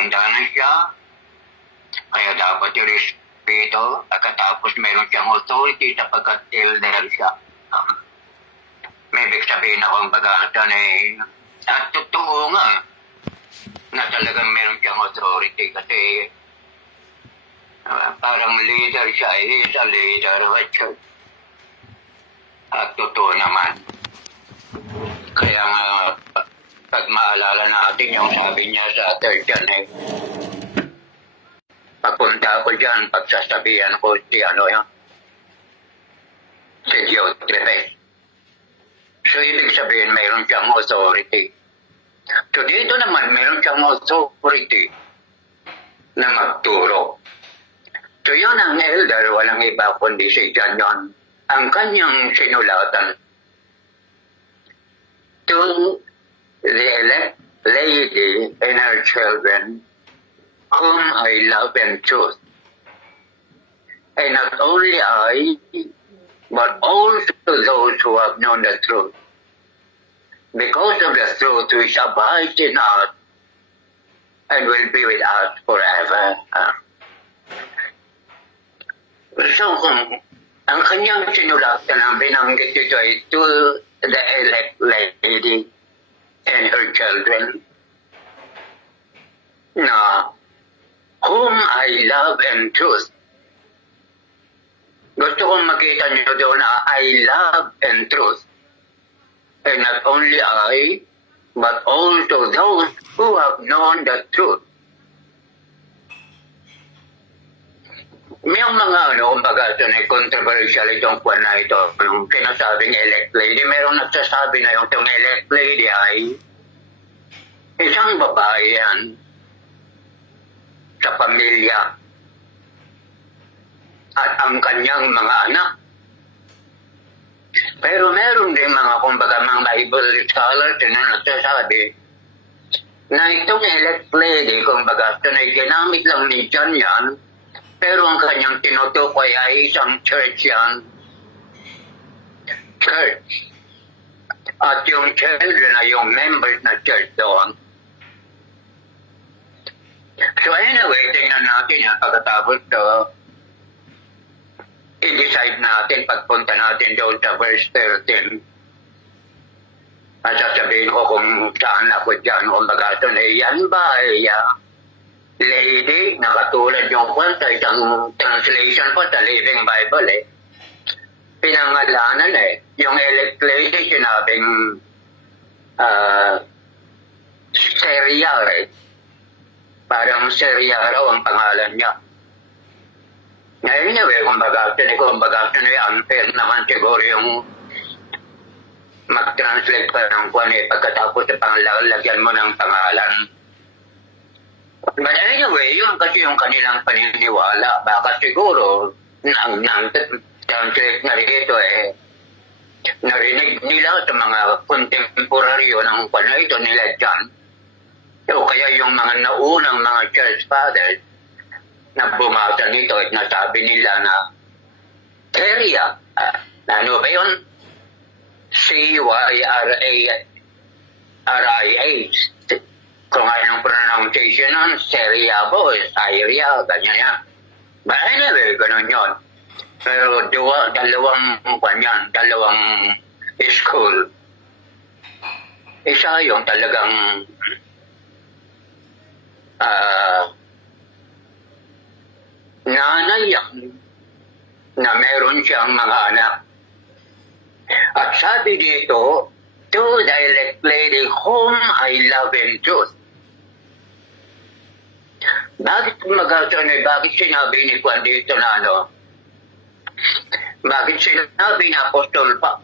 matanda na siya, kaya dapat i-respeto, pagkatapos meron siyang authority sapagkat elder siya. May ibig sabihin akong bagatan at totoo nga na talagang meron siyang authority kasi parang leader siya, he is a leader of a church. At totoo naman. Kaya nga, pag maalala natin yung sabi niya sa 3rd John, papunta ko dyan, pagsasabihan ko si Diotrephes. So, ibig sabihin, mayroon siyang authority. So, dito naman, mayroon siyang authority na magturo. So, yun ang elder, walang iba kundi si John John. Ang kanyang sinulatan to the elect lady and her children, whom I love and choose. And not only I, but also those who have known the truth. Because of the truth which abides in us and will be with us forever. So, ang kanyang sinulatan ang binanggit dito ay to the elect lady and her children, na whom I love and choose. Gusto kong makita niyo doon na I love and truth. And not only I, but also those who have known the truth. May mga kumbaga ito na controversial itong kwan na ito. Yung sinasabing elect lady, mayroong nagsasabi na yung itong elect lady ay isang babae yan sa pamilya at ang kanyang mga anak. Pero meron din mga kumbaga mga Bible scholars na nagsasabi na itong elect lady, kumbaga ito na ginamit lang ni John yan, pero ang kanyang tinutukoy ay isang church yan. Church. At yung children ay yung members na church doon. So anyway, tingnan natin yan pagkatapos i-decide natin pagpunta natin doon sa verse 13. At sasabihin ko kung saan ako dyan. Kung baga ito na yan ba ay lady, nakatulad yung sa isang translation po sa Living Bible pinangalanan yung elect lady sinabing Seria parang Seria raw ang pangalan niya. Ngayon kumbaga unfair naman siguro yung mag-translate pa ng kwan pagkatapos sa pangalagyan mo ng pangalan. But anyway, yun kasi yung kanilang paniniwala. Baka siguro, translate na rito narinig nila sa mga kontemporaryo ng kano ito nila dyan. O kaya yung mga naunang mga church fathers na bumasa nito at nasabi nila na Seria, ano ba yun? C-Y-R-A-R-I-H. Kung anong pronunciation nun, Seria po, Syria, ganyan yan. But anyway, ganun yun. Pero dalawang school. Isa yung talagang nanay na meron siyang mga anak. At sabi dito, to the elect lady whom I love and choose. Bakit bakit sinabi ni Juan dito na bakit sinabi na apostol pa,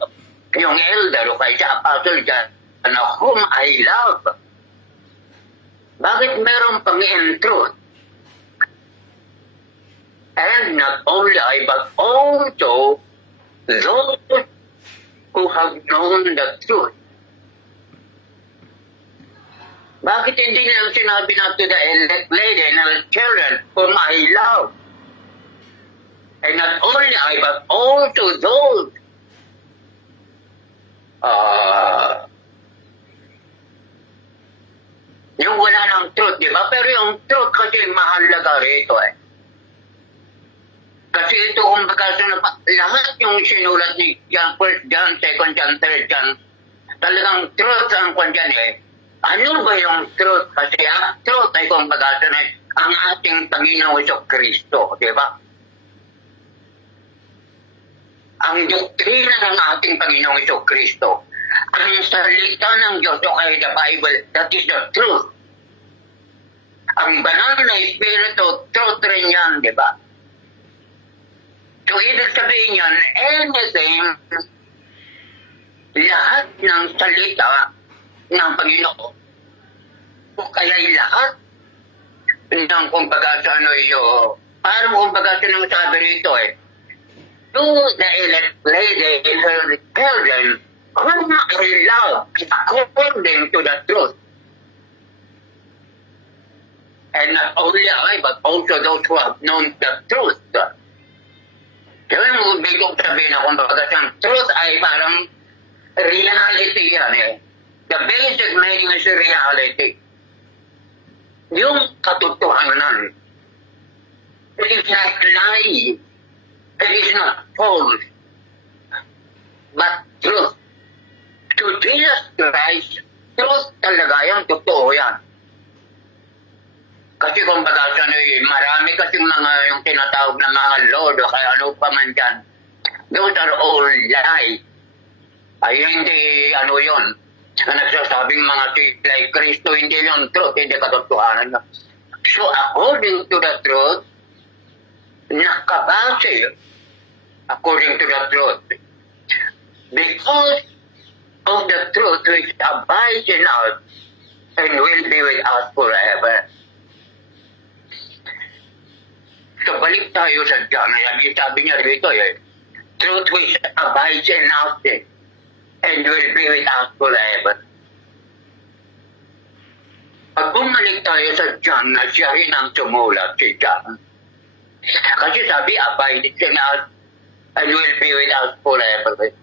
yung elder o kaya sa apostle dyan, na whom I love? Bakit meron pang in truth? And not only I, but also those who have known the truth. Bakit hindi nila sinabi na to the elect lady and her children whom I love? And not only I, but also those Yung wala ng truth, di ba? Pero yung truth kasi mahalaga rito eh. Kasi ito, kumbaga, lahat yung sinulat ni John, 1 John, 2 John, 3 John, talagang truth ang kwan dyan eh. Ano ba yung truth? Kasi ang truth ay kumbaga, ang ating Panginoong Kristo, di ba? Ang doktrina ng ating Panginoong Kristo, ang salita ng Diyos o kaya the Bible, that is the truth. Ang banal na Espiritu, truth rin yan, di ba? So, ibig sabihin yan, anything, lahat ng salita ng Panginoon, o kaya lahat ng kumbaga sa ano yung, parang kumbaga sa nang sabi rito eh, to the elect lady in her children, whom I love, according to the truth. And not only I, but also those who have known the truth. Kaya yung bigong sabihin na kumbaga siyang truth ay parang reality yan eh. The basic meaning is reality. Yung katotohanan. It is not lie. It is not false. But truth. To Jesus Christ, truth talaga yan, totoo yan. Kasi kung baga marami kasing mga yung tinatawag na mga Lord o kaya ano pa man dyan. Those are all lies. Ay hindi ano yun. Nagsasabing mga like Kristo, hindi yung truth, hindi katotohanan. So according to the truth, nakabase according to the truth. Because of the truth which abides in us and will be with us forever. So, balik tayo sa John. Yan, sabi niya rito eh. Truth which abides in us and will be with us forever. Pag bumalik tayo sa John na siya rin ang sumulat si John. Kasi sabi, abide in us and will be with us forever.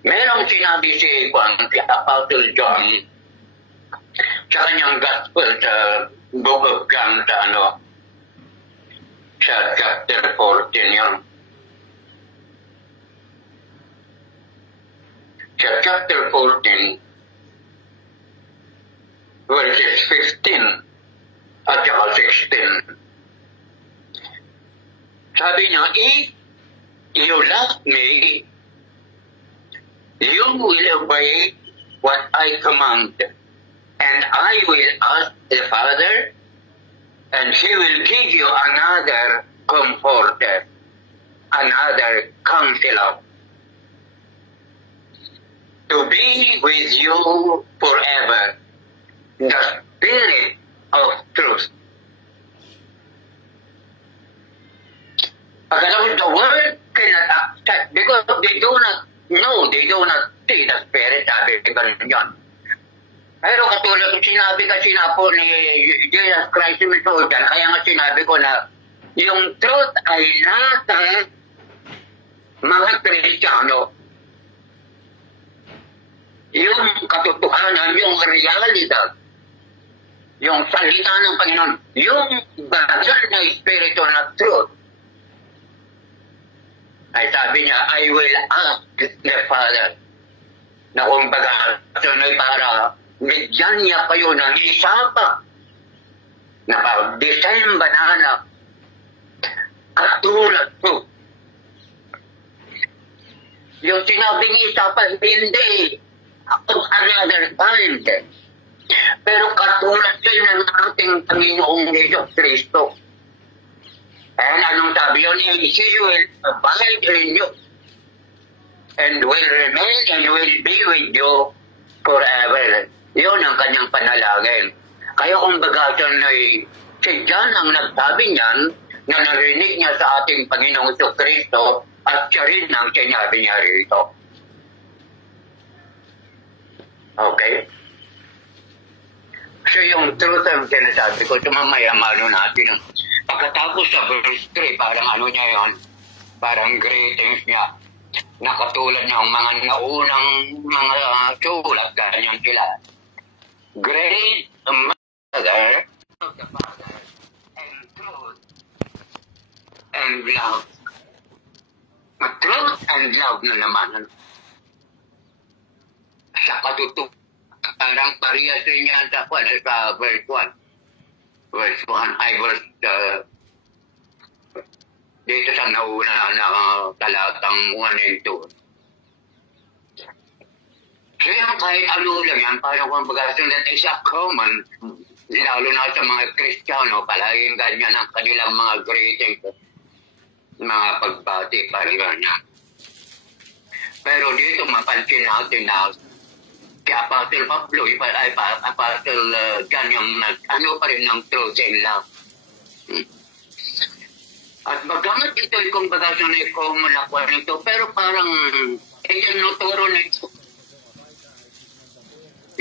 Merong sinabi si Apostle John sa kanyang gospel sa Book of John sa chapter 14 yun. Sa chapter 14, verses 15 at saka 16. Sabi niya, if you love me, you will obey what I command, and I will ask the Father, and He will give you another comforter, another counselor, to be with you forever, the Spirit of truth. Pagkatapos, the word cannot accept because they do not know, they do not see the Spirit, sabi ganun yan. Pero katulad ng sinabi kasi na po ni Jesus Christ mismo dyan, kaya nga sinabi ko na yung truth ay nasa mga Kristiyano. Yung katotohanan, yung realidad, yung salita ng Panginoon, yung banal na Espiritu na truth. Ay sabi niya, I will ask the Father na kung baga, sunod para bigyan niya kayo ng isa pa na pag-design banana katulad po. Yung sinabing isa pa, hindi of another kind. Pero katulad din ng ating Panginoong Hesus Kristo. And anong sabi yun? He will abide in you and will remain and will be with you forever. Yun ang kanyang panalangin. Kaya kung baga si John ang nagsabi niyan na narinig niya sa ating Panginoong Kristo at siya rin ang sinabi niya rito. Okay? So yung truth ang sinasabi ko, mamaya-mano natin. Pagkatapos sa verse 3, parang ano niya yun, parang greetings niya, nakatulad ng mga naunang mga sulat, kanyang sila. great mother of the Father, and truth and love. Truth and love na naman. Sa katutunan, parang parehas rin yan sa verse 1. Verse 1, ay verse, dito sa nauna na talatang 1 and 2. So yan, kahit ano lang yan, parang kung baga, that is a common, lalo na sa mga Kristiyano, palaging ganyan ang kanilang mga greeting, mga pagbati, parang ganyan. Pero dito, mapansin natin na si Apostle Pablo, Apostle John, yung ano pa rin ng truth and love. At bagamat ito, kung baga sunay ko mula ko nito, pero parang ito nuturo na ito.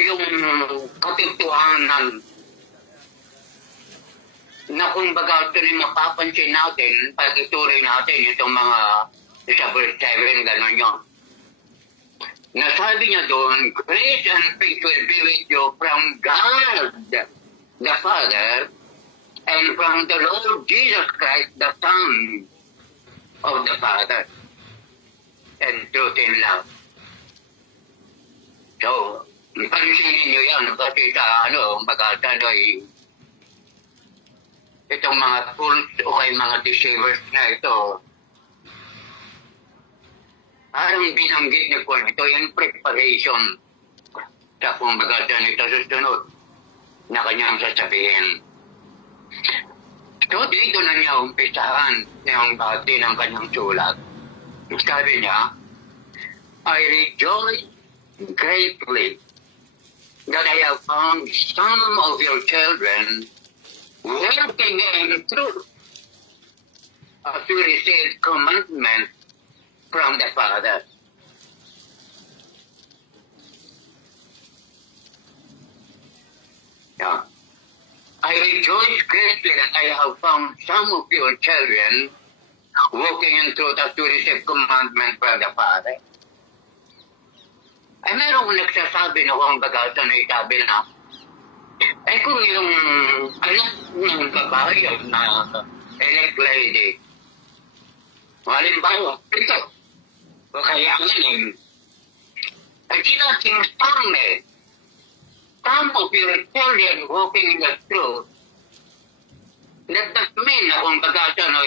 Yung katotohanan na kung baga ito na mapapansin natin, pag ituloy natin itong mga sa verse 7, gano'n yun. Nasabi niya doon, grace and peace will be with you from God, the Father, and from the Lord Jesus Christ, the Son of the Father, and truth and love. So, pansinin niyo yan, kasi sa magkatanoy, itong mga fools o kay mga deceivers na ito, parang binanggit niyo po ito yung preparation sa kumbaga ito susunod na kanyang sasabihin. So dito na niya umpisahan yung bati ng kanyang sulat. Sabi niya, I rejoice greatly that I have found some of your children working in truth as we receive commandment from the Father. Yeah. I rejoice greatly that I have found some of your children walking in truth as to receive commandment from the Father. Ay merong nagsasabi na kung bagasa na itabi na, ay kung yung anak ng babae na elect lady, halimbawa, ito, o kaya ngayon, ay sinating some of your children walking in the truth, that mean na kung bagasa na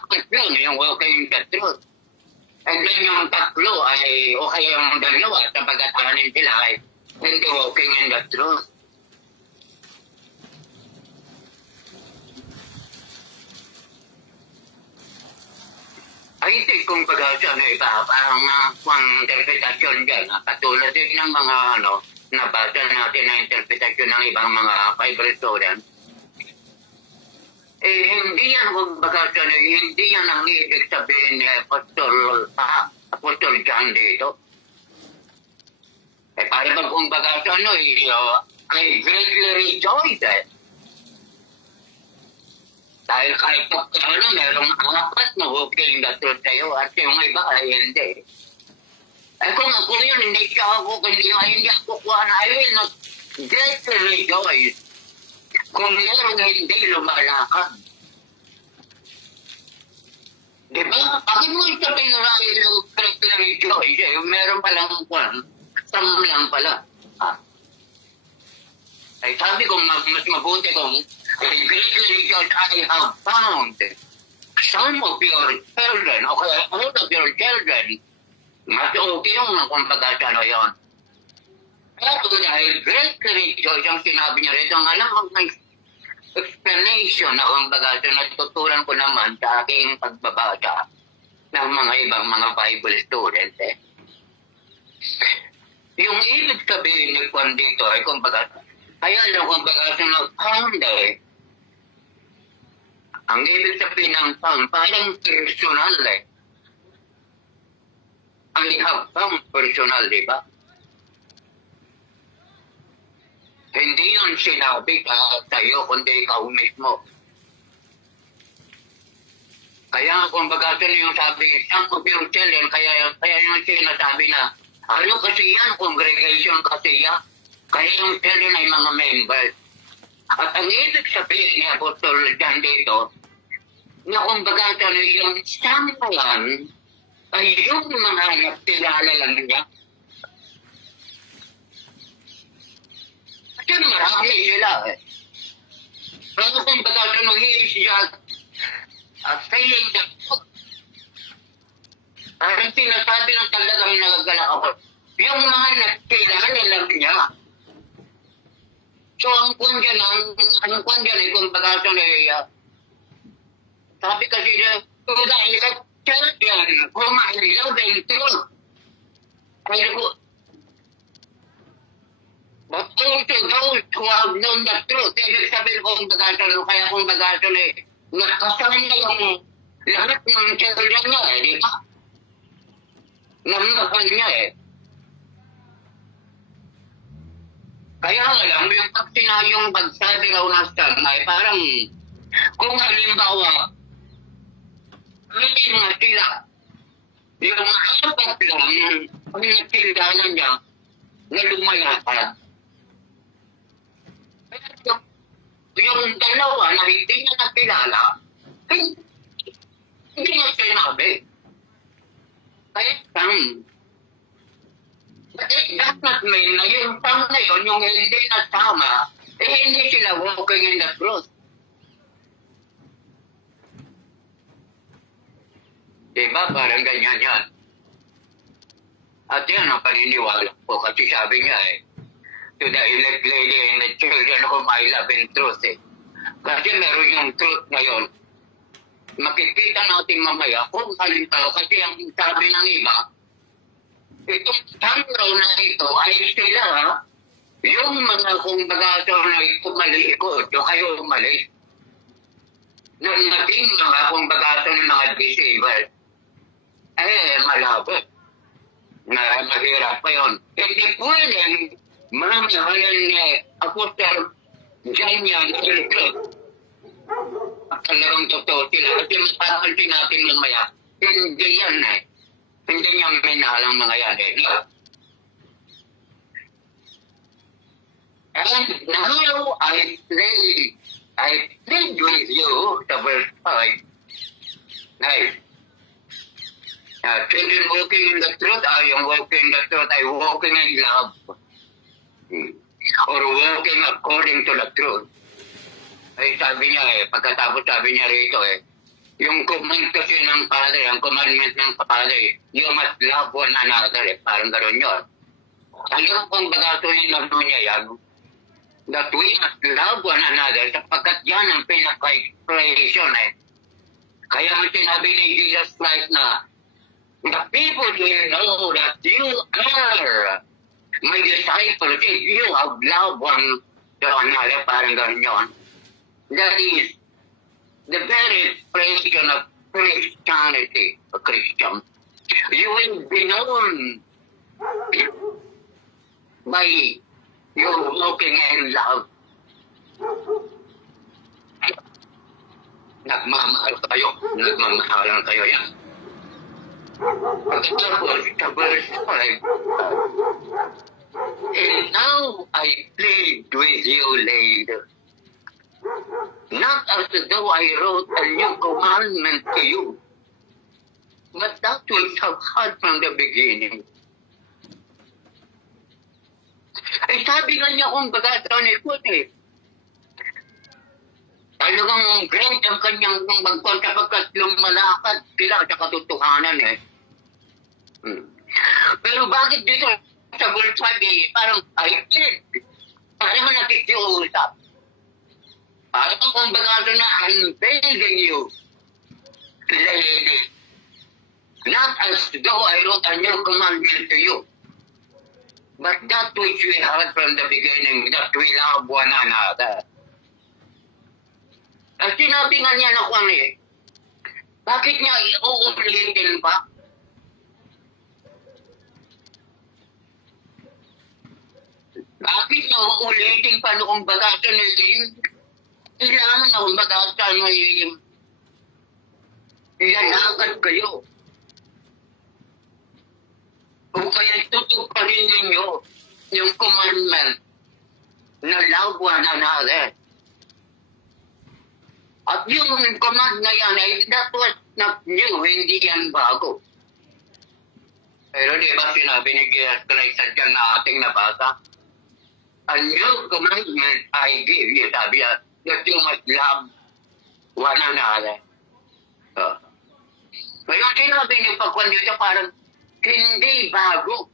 apat yun yung walking in the truth. And then yung tatlo ay, o kaya yung dalawa, sa pagkatanin sila ay hindi walking in the truth. Ay ito kung pag-asa na iba, parang pang interpretasyon dyan, katulad din ng mga nabasa natin na interpretasyon ng ibang mga Bible students. Eh, hindi yan kung pag-asa na, hindi yan ang ibig sabihin ni Apostol John dito. Eh, parang kung pag-asa na, I greatly rejoice. Dahil kahit merong apat na walking the truth sa'yo at yung iba ay hindi. Ay kung ako yun, hindi siya ako, hindi ako kuha na, I will not greatly rejoice kung merong hindi lumalakad. Diba? Bakit mo sabihin na yung greatly rejoice? Meron palang some lang pala. Ay sabi ko, mas mabuti kung I greatly rejoice I have found some of your children, o kaya all of your children, mas okay yung kung pag-asa na yun. Pero dahil greatly rejoice, ang sinabi niya rito, alam mo, may explanation na kung pag-asa na tuturan ko naman sa aking pagbabasa ng mga ibang mga Bible students. Yung ibig sabihin ni Juan dito ay kung pag-asa, kaya lang kung pag-asa na found ang ibig sabihin ng found, parang personal Ang have found personal, di ba? Hindi yun sinabi ka sa'yo, kundi ikaw mismo. Kaya kung pag-asa yung sabi, some of your children, kaya yung sinasabi na, ano kasi yan, congregation kasi yan. Kaya yung children ay mga members. At ang ibig sabihin ni Apostol John dito, na kumbaga yung sambayan ay yung mga nakilala lang niya. Kasi marami sila eh. Pero kumbaga nung he is just saying that ang sinasabi ng talagang nagagalak ako, yung mga nakilala lang niya. So, ang kwan dyan ay kumbaga sabi kasi na, dahil sa church yan, kumailaw din ito. Kaya ko, but also those who have known the truth, ibig sabihin kung bagasyon, kaya kung bagasyon eh, nakasama yung lahat ng children niya eh, di ba? Namahal niya eh. Kaya alam mo yung pag sinayong pagsabi ng unastan ay parang kung halimbawa hindi mga sila yung apat lang ang nakilala niya na lumalakad. Yung dalawa na hindi niya nakilala hindi niya sinabi. Kaya but it does not mean na yung tao na yun, yung hindi nasama, eh hindi sila walking in the truth. Diba? Parang ganyan yan. At yan ang paniniwala ko kasi sabi niya eh, to the elect lady and the children whom I love in truth eh. Kasi meron yung truth ngayon. Makikita natin mamaya kung halimbawa kasi ang sabi ng iba, itong tangraw na ito ay sila, yung mga kumbaga na ito mali-ikot, yung kayo mali. Nang naging mga kumbaga ng mga disabled, malabo. Mahirap pa yun. Hindi pwedeng mamahalan ni Apostol John yan sila. Talagang totoo sila. Kasi matakalsin natin mamaya, hindi yan eh. Hindi niya minahalang mga yan eh. No? And now I plead with you, the verse 5. Nice. Children walking in the truth, I am walking in the truth, I am walking in love. Or walking according to the truth. Ay sabi niya eh, pagkatapos sabi niya rito eh, yung command kasi ng Father, ang commandment ng Father, you must love one another eh, parang gano'n yun. Ayaw kung bagatuhin na niya yan, that we must love one another sapagkat yan ang pinaka-expression eh. Kaya ang sinabi ni Jesus Christ na, the people will know that you are my disciples if you have loved one to another, parang gano'n yun. That is the very expression of Christianity, a Christian. You will be known by your walking in love. Nagmamahal nagmamahalan kayo yan. The verse 5, and now I plead with you, lady, not as though I wrote a new commandment to you, but that which have had from the beginning. Ay sabi nga niya kung bagataw ni Kut eh. Talagang great ang kanyang magpunta pagkat lumalakad sila sa katotohanan eh. Pero bakit dito sa verse 5 eh, parang I did. Parang nakikiusap. Parang kung bagado na I'm begging you, lady, not as though I wrote a new commandment to you, but that which we heard from the beginning, that we love one another. At sinabi nga niya na kung eh, bakit niya uulitin pa? Bakit niya uulitin pa noong bagado na din? Kailangan na magkakita ng ilalakad kayo. O kaya tutuparin ninyo yung commandment na love one another. At yung command na yan ay that was not new, hindi yan bago. Pero di ba sinabi ni Jesus Christ sa dyan na ating nabasa? A new commandment I give you, sabi niya, that you must love one another. Ngayon sinabi niyo pagkuhan dito parang hindi bago.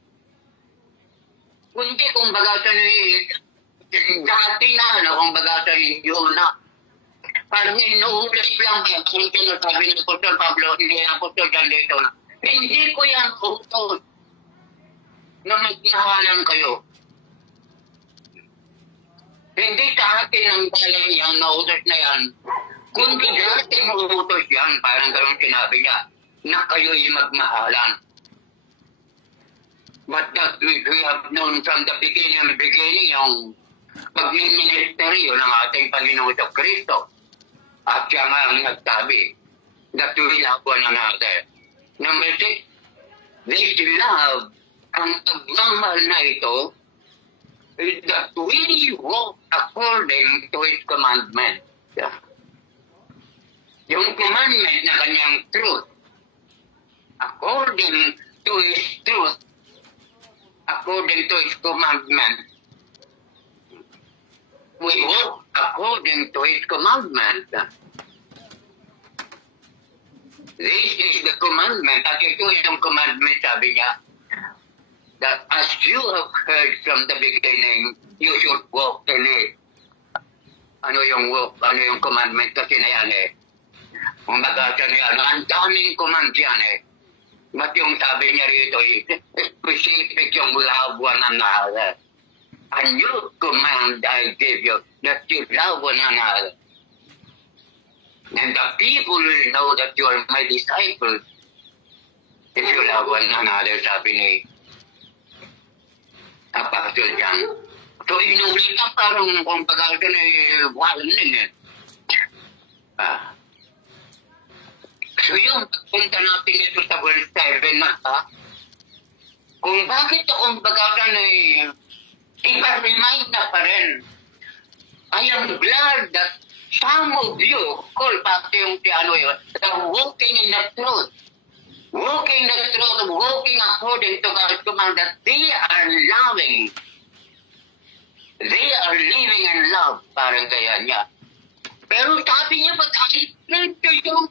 Kundi kung baga sa dati na, kung baga sa inyo na, parang inuulit lang yan, kung sinasabi ni Apostol Pablo, hindi Apostol John dito na, hindi ko yan utos na magmahalan kayo. Hindi sa atin ang galing yan, nautos na yan, kundi dati mautos yan, parang gano'ng sinabi niya, na kayo'y magmahalan. But that we have known from the beginning, yung pag-ministeryo ng ating Panginoon sa Kristo. At siya nga ang nagsabi, that we love one another. Number 6, this love, ang pagmamahal na ito, is that we walk according to His commandment. Yung commandment na kanyang truth, according to His truth, according to His commandment, we walk according to His commandment. This is the commandment. At ito yung commandment, sabi niya, that as you have heard from the beginning, you should walk in it. Ano yung walk? Ano yung commandment? Kasi na yan eh. Kung magkasa niya, ang daming command yan eh. But yung sabi niya rito, specific yung love one another. A new command I give you, that you love one another. And the people will know that you are my disciples if you love one another, sabi ni Apostle John. So inulit na parang kung pag-alto na walin eh. So yun, pagpunta natin ito sa verse 7 na, kung bakit akong pag-alto na ipa-remind na pa rin, I am glad that some of you, call back to yung piano yun, that walking in the truth, walking according to God's command, that they are loving, they are living in love, parang gaya niya. Pero sabi niya, ba't ito yung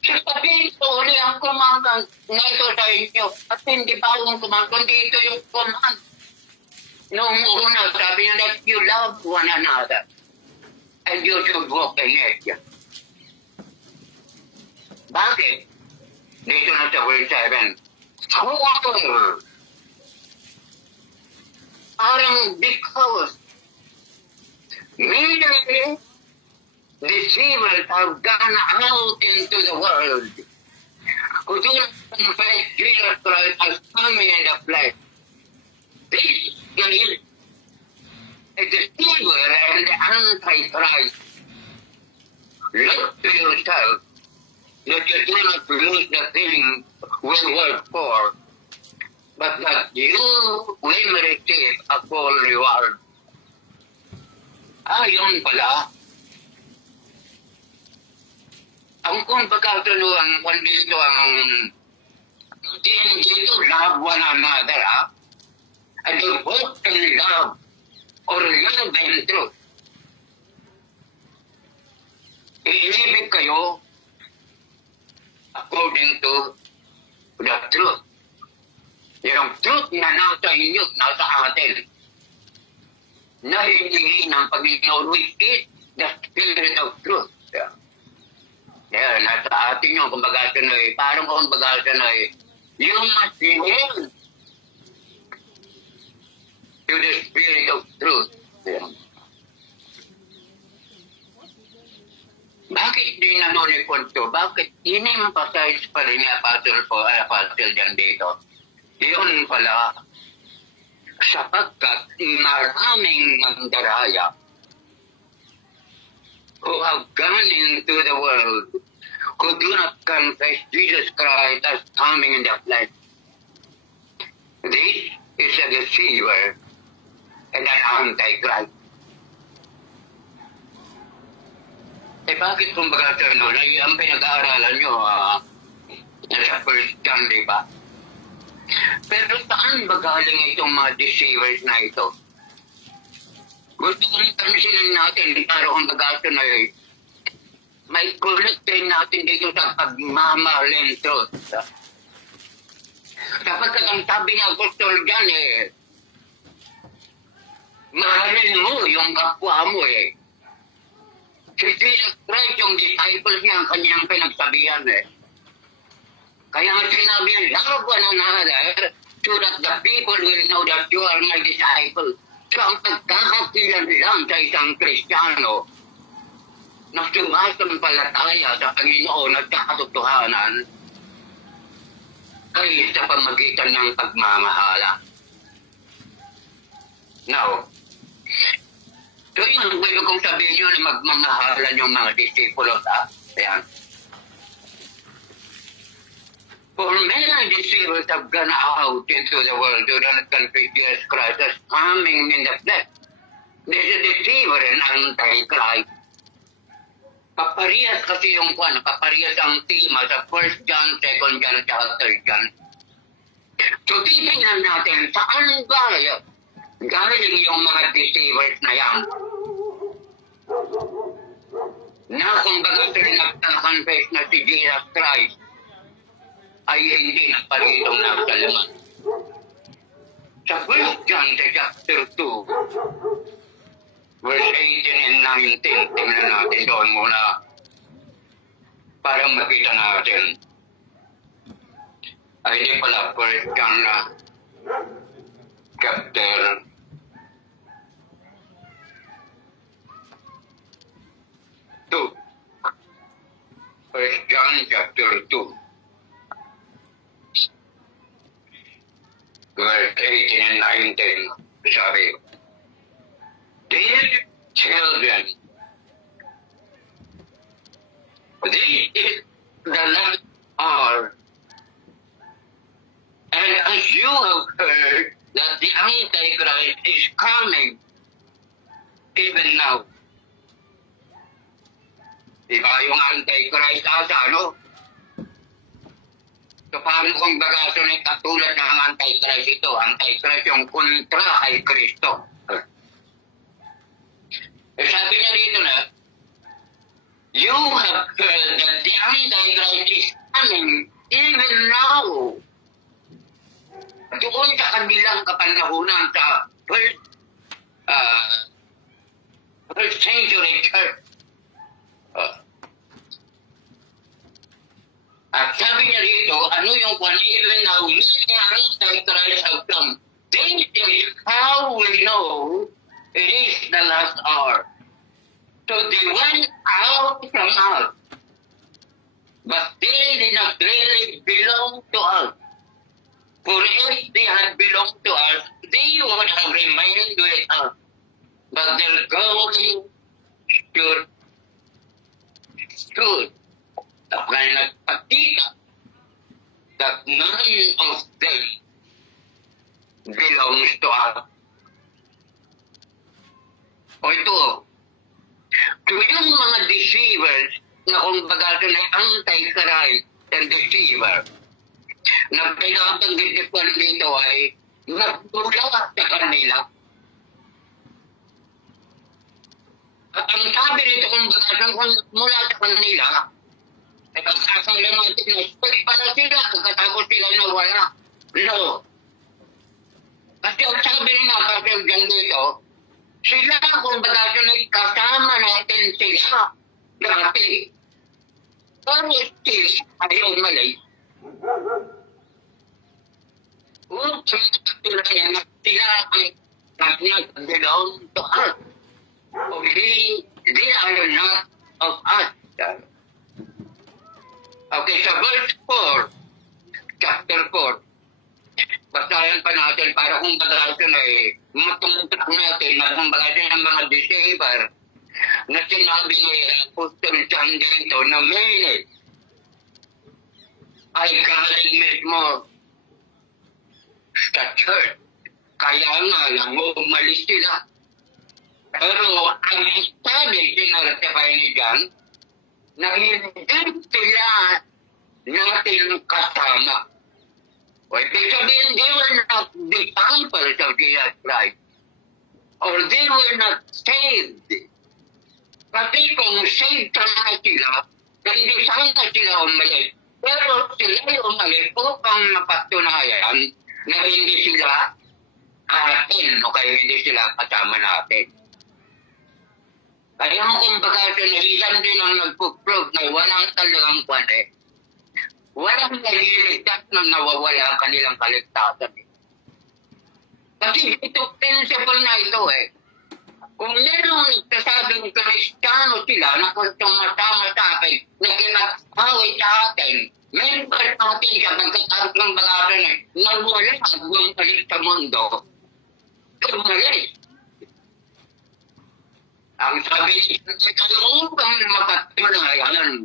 sasabihin ito uli ang command na ito sa inyo, at hindi pa yung command, kundi ito yung command. Noong una, sabi niya, that you love one another, and you should walk in it. Bakit? Dito na sa verse 7. However, parang because many deceivers have gone out into the world who do not confess Jesus Christ as coming in the flesh. This is a deceiver and the Antichrist. Look to yourself that you do not lose the thing we work for, but that you will receive a full reward. Yun pala. Ang kung pagkatuloan, kung dito ang dito love one another, and you walk in love, or love in truth. Iibig kayo according to the truth. Yung truth na nasa inyo, nasa atin, na hinihingi ng Panginoon, which is the spirit of truth. Kaya nasa atin yung kumbaga sanoy, parang kumbaga sanoy, you must yield to the spirit of truth. Bakit di nanonikon to? Bakit in-emphasize pa rin ni Apostle dyan dito? Yun pala, sapagkat maraming mandaraya who have gone into the world who do not confess Jesus Christ as coming in the flesh. This is a deceiver and an antichrist. bakit kumbaga sir, no, ang pinag-aaralan nyo, nasa first John, di ba? Pero saan ba galing itong mga deceivers na ito? Gusto ko rin pansinin natin, para kumbaga sir, na may connect din natin dito sa pagmamahalin truth. Sapagkat ang sabi ng apostol dyan mahalin mo yung kapwa mo Si Jesus Christ, yung disciples niya, ang kanyang pinagsabihan Kaya nga sinabi niya, love one another so that the people will know that you are my disciples. So ang pagkakakilan lang sa isang Kristiyano na sumasampalataya sa Panginoon at kakatotohanan ay sa pamagitan ng pagmamahala. Now, so yun, gusto kong sabihin nyo na magmamahalan yung mga disipulos, Ayan. For many deceivers have gone out into the world who do not confess Jesus Christ as coming in the flesh. There's a deceiver and antichrist. Paparehas kasi yung paparehas ang tema sa 1 John, 2 John, at 3 John. So titingnan natin, saan ba galing yung mga deceivers na yan? Na kumbaga nagkakonfess na si Jesus Christ ay hindi nagparitong nagdalaman. Sa 1 John, chapter 2, verse 18 and 19, tingnan natin doon muna para makita natin. Ay, di pala 1 John chapter 2. 1 John chapter 2. Verse 18 and 19, sabi, Dear children, this is the last hour, and as you have heard that the Antichrist is coming, even now. Diba yung Antichrist ano? So paano kung bagaso na katulad ng Antichrist ito? Antichrist yung kontra kay Kristo. Sabi niya dito na, you have heard that the Antichrist is coming even now. Doon sa kanilang kapanahunan sa first century church. At sabi niya dito, ano yung even now, the Antichrist have come. This is how we know it is the last hour. So they went out from us, but they did not really belong to us. For if they had belonged to us, they would have remained with us. But their going stood when nagpakita that none of them belongs to us. O ito, so yung mga deceivers na kumbaga na Antichrist and deceiver na pinabanggit ko dito ay nagmula sa kanila. At ang sabi rito kumbaga mula sa kanila ay pagkakala natin na split pala sila pagkatapos sila na wala. No. Kasi ang sabi rin nga kasi dyan dito, sila kumbaga kasama natin sila dati. Pero still, ayaw mali. Upang tulad na sila ang belong to us. O they are not of us. Okay, sa verse 4, chapter 4, basahin pa natin para kung bagasin matungkot natin na kung bagasin ang mga deceiver na sinabi ni Apostle John dito na minute ay galing mismo sa church. Kaya nga lang umalis sila. Pero ang sabi, sinartify ni John, na hindi sila natin kasama. O ibig sabihin, they were not disciples of Jesus Christ. Or they were not saved. Kasi kung saved sana sila, hindi sana sila umalis. Pero sila umalis upang mapatunayan na hindi sila atin o kaya hindi sila kasama natin. Kaya kumbaga ilan din ang nagpo-prove na walang talagang kwan walang naliligtas na nawawala ang kanilang kaligtasan. Kasi ito principle na ito Kung merong nagsasabing Kristiyano sila na kung tumatama sa akin, na ginag-away sa akin, member natin siya pagkatapos ng bagasan na wala ang palit sa mundo. Tumalis. Ang sabi niya, kayo upang mapatunayan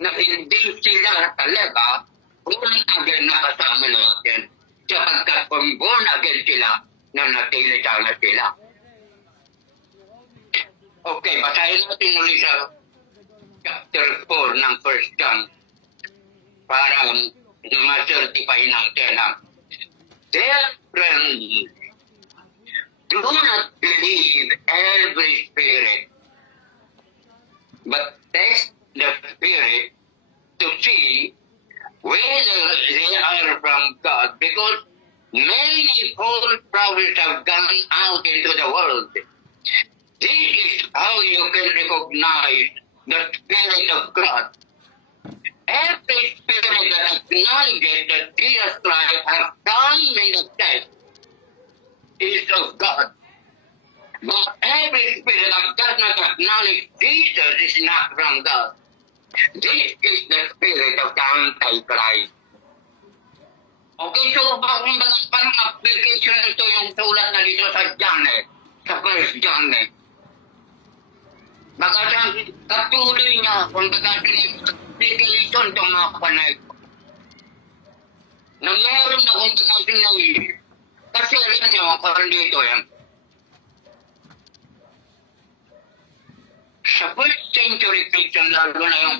na hindi sila talaga born again na kasama natin. Sapagkat kung born again sila, na natili sana sila. Okay, basahin natin ulit sa chapter 4 ng 1 John para ma-certify natin na dear friends, do not believe every spirit, but test the spirit to see whether they are from God, because many false prophets have gone out into the world. This is how you can recognize the Spirit of God. Every spirit that acknowledges that Jesus Christ has come in the flesh is of God. But every spirit that does not acknowledge Jesus is not from God. This is the spirit of the Antichrist. Okay, so parang application ito yung sulat na dito sa John sa 1 John Baka sa katuloy niya kung baka application itong mga panay ko. Nang meron na kung baka sinawin, kasi alam niyo, parang dito sa 1st century Christian, lalo na yung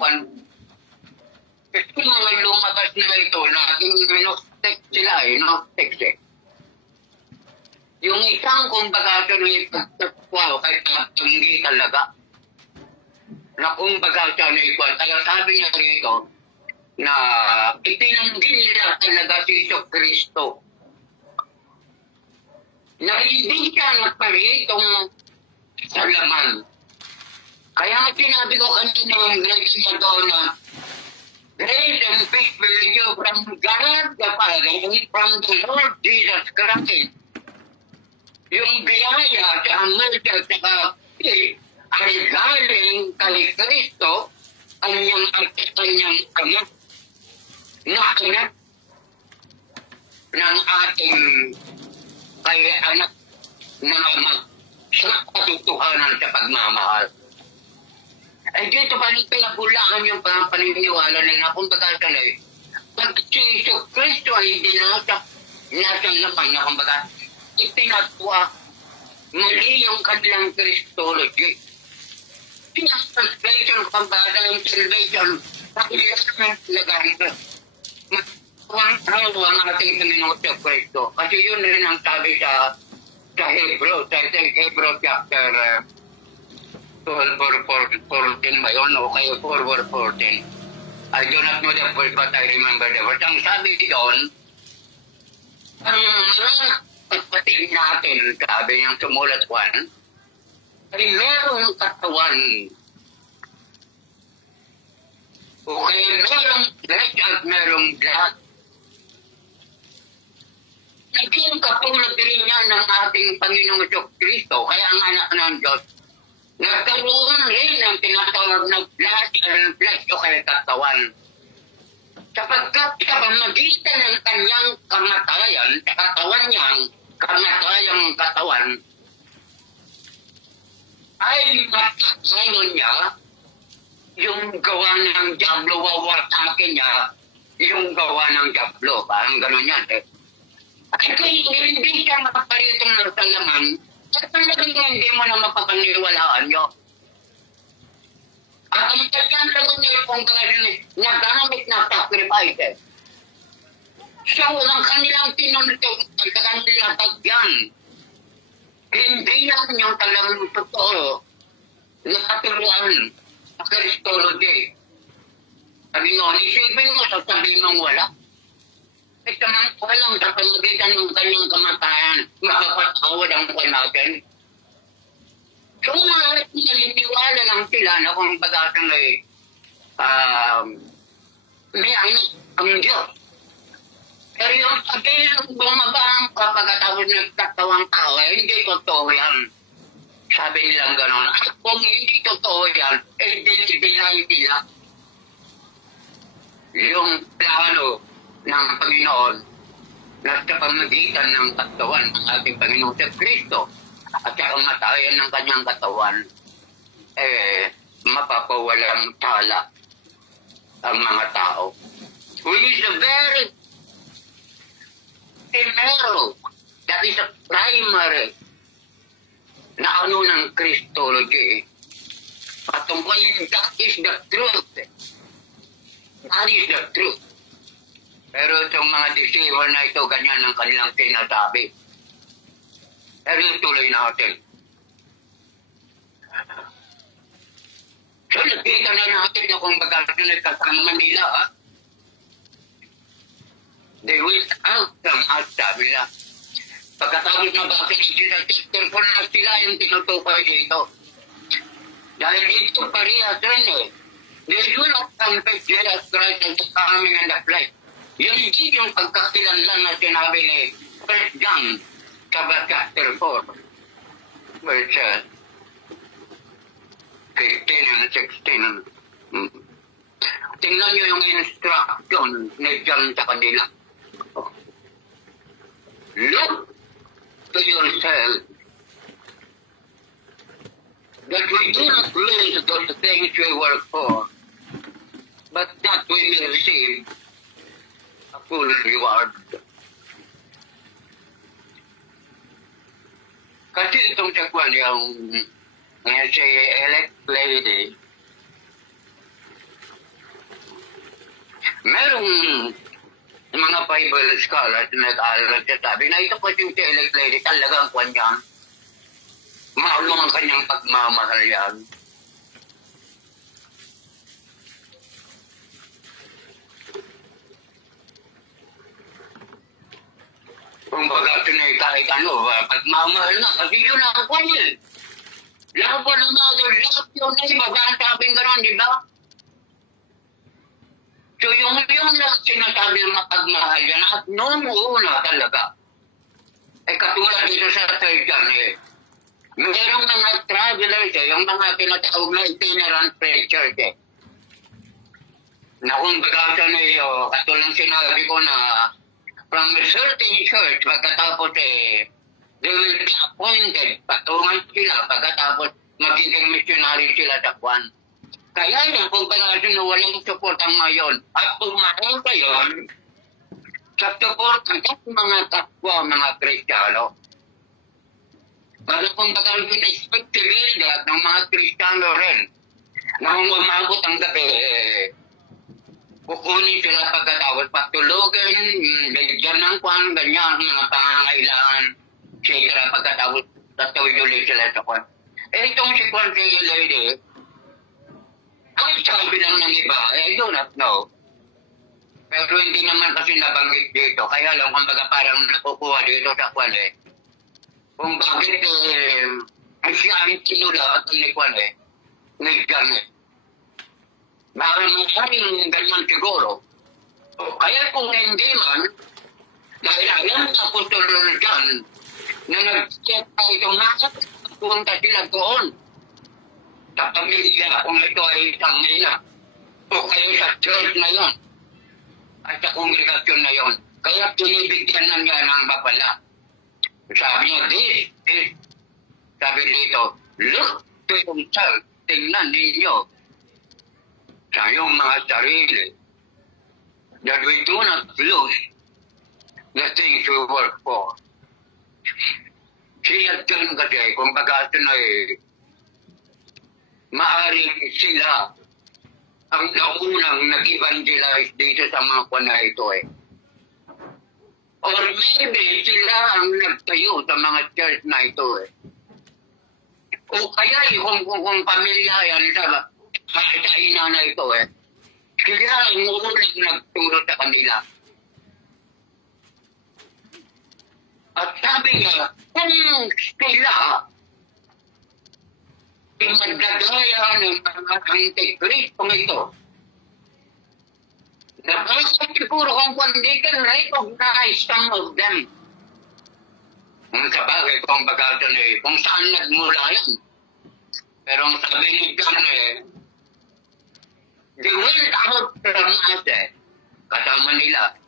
ito mga lumakas na ito, natin Gnostic sila Gnostic Yung isang kumbaga siya na ipagtatwa, kahit matanggi talaga, na kumbaga siya na ipagtatwa, talaga sabi niya rito, na itinanggi nila talaga si Iso Kristo. Na hindi siya nagparitong sa laman. Kaya sinabi ko kanina yung grace niya doon na grace and peace be with you from God the Father and from the Lord Jesus Christ. Yung biyaya sa Amerika at saka ay galing kay Kristo kanyang anak na anak ng ating kay anak na ama sa katotohanan sa pagmamahal. Ay dito pa rin pinagulaan yung paniniwala nila kung baga pag si Iso Kristo ay dinasa naman na kung baga ipinatwa mali yung kanilang Christology. Pinag-translation kung baga yung salvation sa kanilang laganto. Matawang ang ating Panginoon sa Kristo. Kasi yun rin ang sabi sa Hebrew, sa Hebrew chapter 12 or 14 ba yun, o kayo 4 or 14. I do not know the verse, but I remember the verse. Ang sabi doon, ang mga kapatid natin, sabi niyang sumulat 1, ay merong katawan. Okay, merong flesh at merong blood. Naging katulad rin niya ng ating Panginoong Kristo, kaya ang anak ng Diyos, nagkaroon rin ng tinatawag na flesh o kaya katawan. Sapagkat sa pamagitan ng kanyang kamatayan, sa katawan niyang kamatayang katawan, ay matasano niya yung gawa ng Diablo, wawatakin niya yung gawa ng Diablo. Parang gano'n yan At kung hindi siya makaparitong ng salaman, at talagang hindi mo na mapapaniwalaan nyo. At ang kanyang lagot niya kung nagamit na sacrifices. So, ang kanilang tinunod ay kanilang tagyan. Hindi lang yung talagang totoo na katuruan sa Christology. Sabi mo, isipin mo, sasabihin mong wala. At naman walang sa pamagitan ng kanyang kamatayan, makapatawad ang buhay natin. So, naniniwala lang sila na kung bagasang may anak ang Diyos. Pero yung sabihin, bumaba ang pagkatapos nagtatawang tao, hindi totoo yan. Sabi nilang gano'n. At kung hindi totoo yan, dinay nila yung plano ng Panginoon na sa pamagitan ng katawan ng ating Panginoon sa Kristo at sa kamatayan ng kanyang katawan, mapapawalang tala ang mga tao. Which is a very primero, that is a primary na ano ng Christology. Patungkol yun, that is the truth. That is the truth. Pero itong mga deceiver na ito, ganyan ang kanilang sinasabi. Pero tuloy natin. So, nakita na natin na kung magkakasunod ka sa Manila, they went out from us, sabi na. Pagkatapos na bakit sila, telephone na sila yung tinutukoy dito. Dahil dito parehas rin They do not confess Jesus Christ as the coming and the flight. Yun hindi yung pagkakilanlan na sinabi ni 1 John chapter 4 verse 15 and 16. Tingnan nyo yung instruction ni John sa kanila. Look to yourself that we do not lose those things we work for, but that we will receive a full reward. Kasi itong sakwan yung si elect lady, merong mga Bible scholars na nag-aaral at sabi na ito kasi yung si elect lady talagang kwan niya. Maulong ang kanyang pagmamahal yan. Kung baga tunay kahit ano, pagmamahal na, kasi yun ang kwan yun. Lahat po ng mga lahat yun na ibabang sabing gano'n, di ba? So yung sinasabi ng mapagmahal yan, at noong una talaga, katulad dito sa third John mayroong mga travelers yung mga tinatawag na itinerant preachers na kung baga katulad sinabi ko na from a certain church, pagkatapos they will be appointed, patungan sila, pagkatapos magiging missionary sila sa kwan. Kaya yan, kung baga walang support ang ngayon, at pumahin ka yun, sa support ng mga kapwa, mga Kristiyano, para kung baga pinag-expectibilidad ng mga Kristiyano rin, na kung umabot ang gabi, kukunin sila pagkatapos patulogin, bigyan ng kwan, ganyan, mga pangangailangan, etc. Pagkatapos tatawid ulit sila sa kwan. Itong si kwan si lady, ang sabi lang ng iba, I do not know. Pero hindi naman kasi nabanggit dito, kaya lang kung baga parang nakukuha dito sa kwan kung bakit siya ang sinula at ni kwan ni John maraming ganyan siguro. O kaya kung hindi man, dahil alam sa apostol John na nag-set pa itong nakap, punta sila doon sa pamilya kung ito ay isang ina o kayo sa church na yon at sa kongregasyon na yon. Kaya pinibigyan na niya ng babala. Sabi niya, sabi dito, look to yourself, tingnan ninyo sa iyong mga sarili that we do not lose the things we work for. Siya dyan kasi, kung baga ito na maaaring sila ang naunang nag-evangelize dito sa mga kwan na ito eh. Or maybe sila ang nagtayo sa mga church na ito eh. O kaya kung pamilya yan sa kainan na ito eh. Sila ang unang nagturo sa kanila. At sabi niya, kung sila yung magdadaya ng mga antikristong ito, napasag siguro kung they can recognize some of them. Sa bagay, kung bagay eh, kung saan nagmula yan. Pero ang sabi ni John eh, they went out from us eh, kasama nila.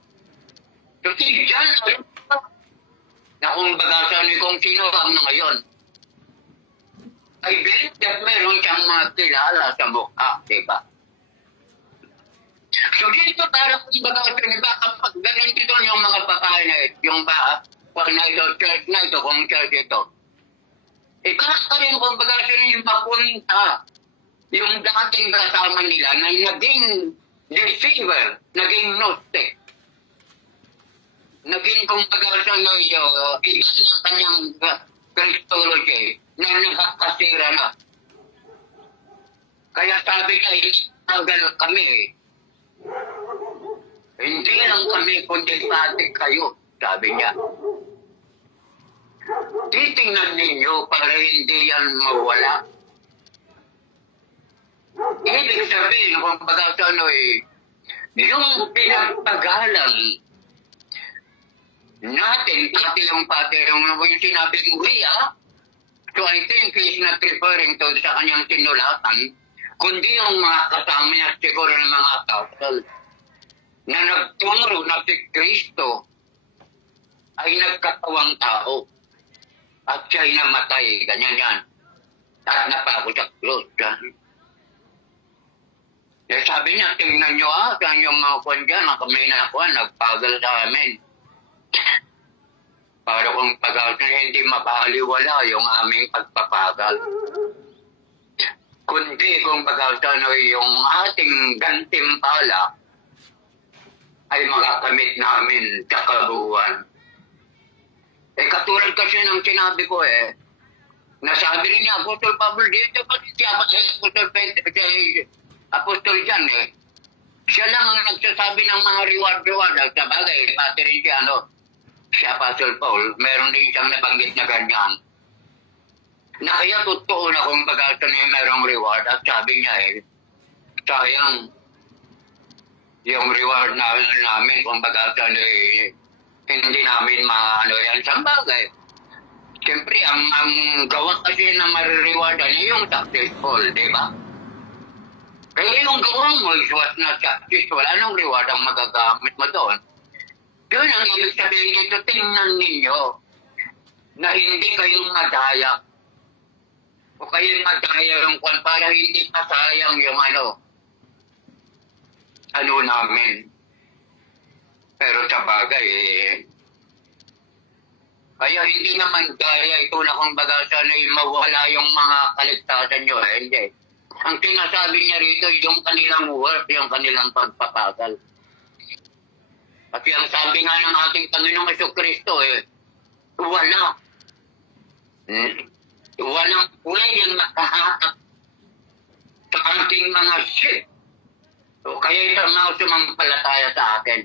So si John, na kung bagay ni kung sino ang ngayon, I believe that meron siyang mga kilala sa mukha, diba? So dito parang kung bagay kapag ganun dito yung mga pakain na ito, yung kung na ito, church na ito, kung church ito. Rin kung bagay yung mapunta yung dating kasama nila na naging deceiver, naging gnostic. Naging kung bagay na ito, iba na kanyang Christology na nakakasira na. Kaya sabi niya, itagal kami. Hindi lang kami kundi pati kayo, sabi niya. Titingnan ninyo para hindi yan mawala. Ibig sabihin, kung baga sa ano eh, yung pinagpagalan natin, pati yung sinabi mo, so I think he's not referring to sa kanyang sinulatan, kundi yung mga kasama niya siguro ng mga apostle na nagturo na si Kristo ay nagkatawang tao at siya'y namatay, ganyan yan. At napako sa krus. Eh, sabi niya, tingnan niyo saan yung mga kwan dyan, na kami nagpagal sa amin. Para kung pagal na hindi mapaliwala yung aming pagpapagal. Kundi kung pagal na yung ating gantimpala ay makakamit namin sa kabuuan. Eh katulad kasi ng sinabi ko nasabi rin niya Apostol Pablo dito kasi siya Apostol John siya lang ang nagsasabi ng mga reward sa bagay, pati rin si Apostle Paul, meron din siyang nabanggit na ganyan. Na kaya totoo na kung baga niya merong reward at sabi niya sayang yung reward namin kung baga hindi namin maano yan sa bagay. Siyempre, ang gawa kasi na marirewardan yung successful, di ba? Kaya yung gawa mo is was not successful, anong reward ang magagamit mo doon? Yun ang ibig sabihin dito, tingnan ninyo na hindi kayong madaya. O kayong madaya yung kwan para hindi pasayang yung ano namin. Pero sa bagay, kaya hindi naman gaya ito na kung baga sana mawala yung mga kaligtasan nyo. Hindi. Ang sinasabi niya rito, yung kanilang worth, yung kanilang pagpapagal. Kasi ang sabi nga ng ating Panginoong Jesucristo, wala. Walang pwedeng makahatak sa ating mga ship. So, kaya ito mga sumampalataya sa akin.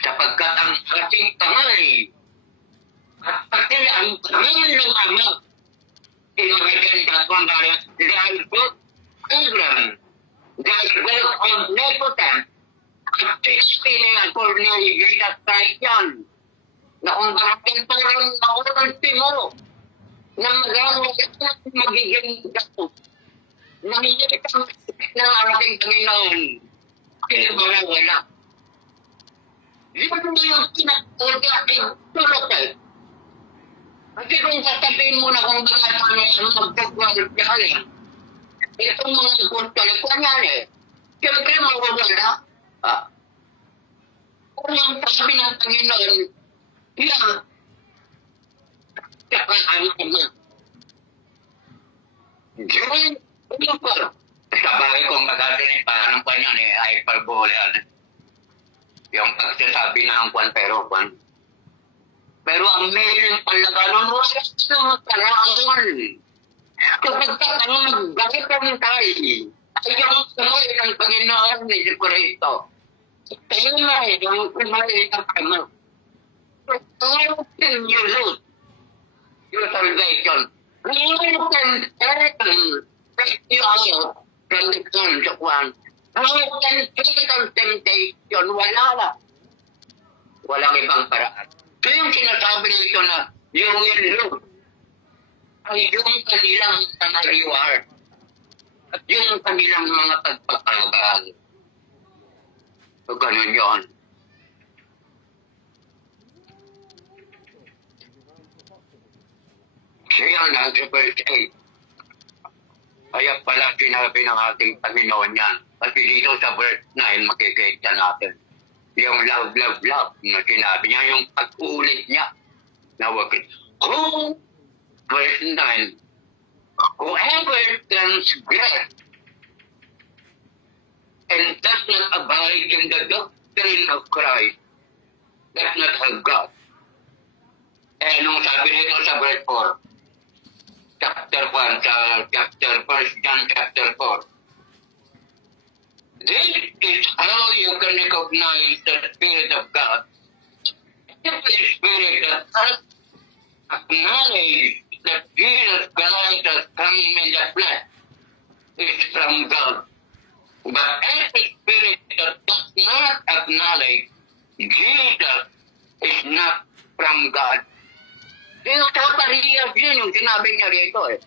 Sapagkat ang ating kamay at pati ang kamay ng Ama inaganda kung dahil God program, dahil God omnipotent, at tinistinan ko ni Jesus Christ yan, na kung bakit parang naultimo na magiging gato, nangyayari kang ng ating Panginoon, kaya wala. Yun yung pinag-orga ay tulot Kasi kung sasabihin mo na kung bakit magpagwag yan itong mga kultol, kung yan siyempre mawawala. Kung yung sabi ng Panginoon, yan, saka ano mo. Diyan, ano pa? Sabay kong magagaling parang kwan yan hyperbole yan. Yung pagsasabi na ang kwan pero kwan. Pero ang meaning talaga nun, wala sa karangan. Kapag tanong, bakit ang tayo? Ay yung kamay ng Panginoon ni Jesucristo. Kaya nga yung kamay ng kamay. How can you lose your salvation? You can take you out from the hands of one. How can take on temptation? Wala na. Walang ibang paraan. So yung sinasabi nito na you will lose ay yung kanilang mga reward at yung kanilang mga pagpapagal. So ganun yun. Siya na sa verse 8. Kaya pala sinabi ng ating Panginoon yan. Kasi dito sa verse 9 makikita natin yung love, love, love na sinabi niya, yung pag-ulit niya na wakit. Verse 9, whoever transgress and does not abide in the doctrine of Christ does not have God. Eh, nung sabi nito sa verse 4, chapter 1, sa chapter 1 John chapter 4, this is how you can recognize the Spirit of God. If the Spirit of God acknowledge that Jesus Christ has come in the flesh is from God. But if the Spirit that does not acknowledge Jesus is not from God, tinatapariya yun yung sinabi niya rito eh.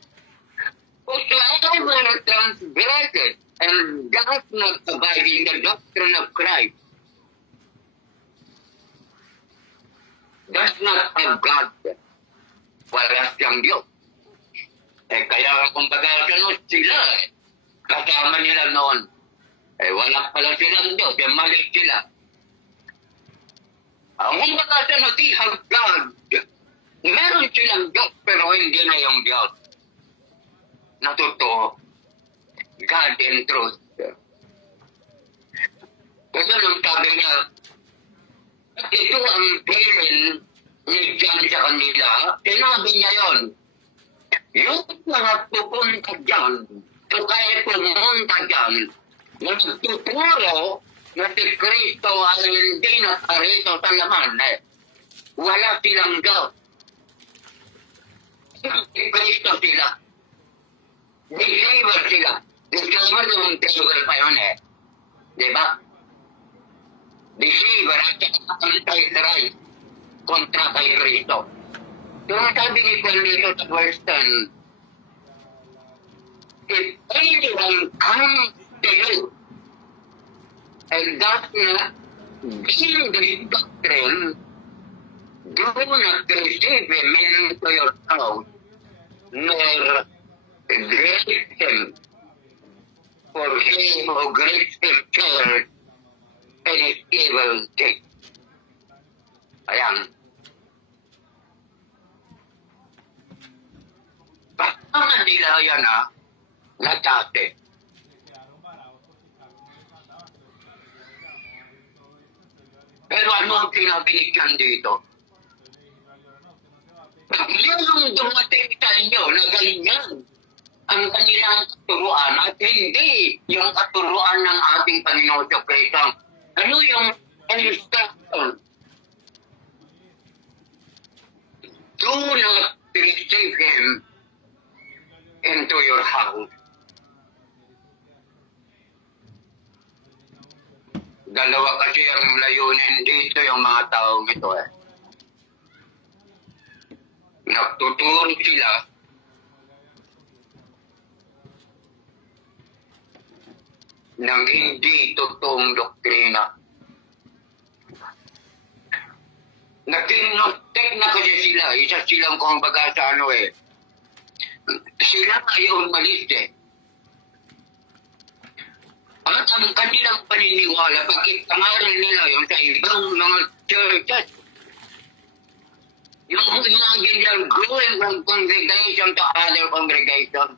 Whosoever transgresses and does not abide in the doctrine of Christ does not have God. Wala siyang Diyos. Eh kaya kumbaga ganun sila eh. Kasama nila noon. Eh wala pala silang Diyos. Eh mali sila. Ang kumbaga sa they have God. Meron silang Diyos pero hindi na yung Diyos. Na totoo. God in truth. Kasi nung sabi niya, ito ang bilin ni John sa kanila, sinabi niya yun. Yung mga pupunta dyan, so kaya pumunta dyan, nagtuturo na si Kristo ay hindi nakarito sa laman. Wala silang Diyos. Si Kristo sila. Deceiver sila. Deceiver yung deceiver pa yun eh. Diba? Deceiver at anti-Christ kontra kay Kristo. Yung sabi ni Paul dito sa verse 10, if anyone comes to you and does not bring this doctrine, do not receive him into your house, nor grace him, for he who grace himself in his evil deed. Ayan. Pasangan nila yan na dati. Pero ano ang pinabilikan dito? Yung dumating sa inyo na ganyan ang kanilang katuruan at hindi yung katuruan ng ating Panginoon sa Kristo. Ano yung instruction? Do not receive him into your house. Dalawa kasi ang layunin dito yung mga taong ito eh. Nagtuturo sila ng hindi totoong doktrina. Naging Gnostic na kasi sila. Isa silang kumbaga sa ano eh. Sila ay umalis eh. At ang kanilang paniniwala, pag ipangaral nila yung sa ibang mga churches, yung imagine they're growing from congregation to other congregation.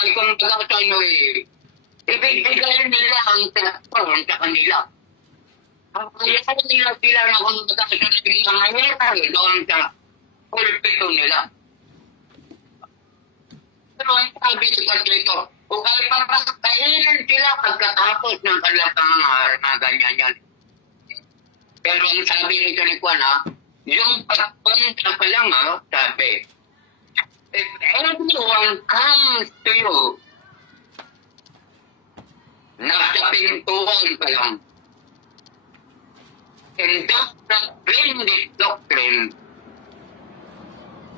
ay kung pagkakataon eh, ibigay nila ang platform sa kanila. Kaya nila sila na kung pagkakataon ng mga nangyayari doon sa pulpito nila. Pero ang sabi ni Patrito, kung kayo papakainin sila pagkatapos ng kanilang pangangaral na ganyan yan. Pero ang sabi nito ni Juan, yung pagpunta pa lang, sabi, if anyone comes to you, nasa pintuan pa lang, and does not bring this doctrine,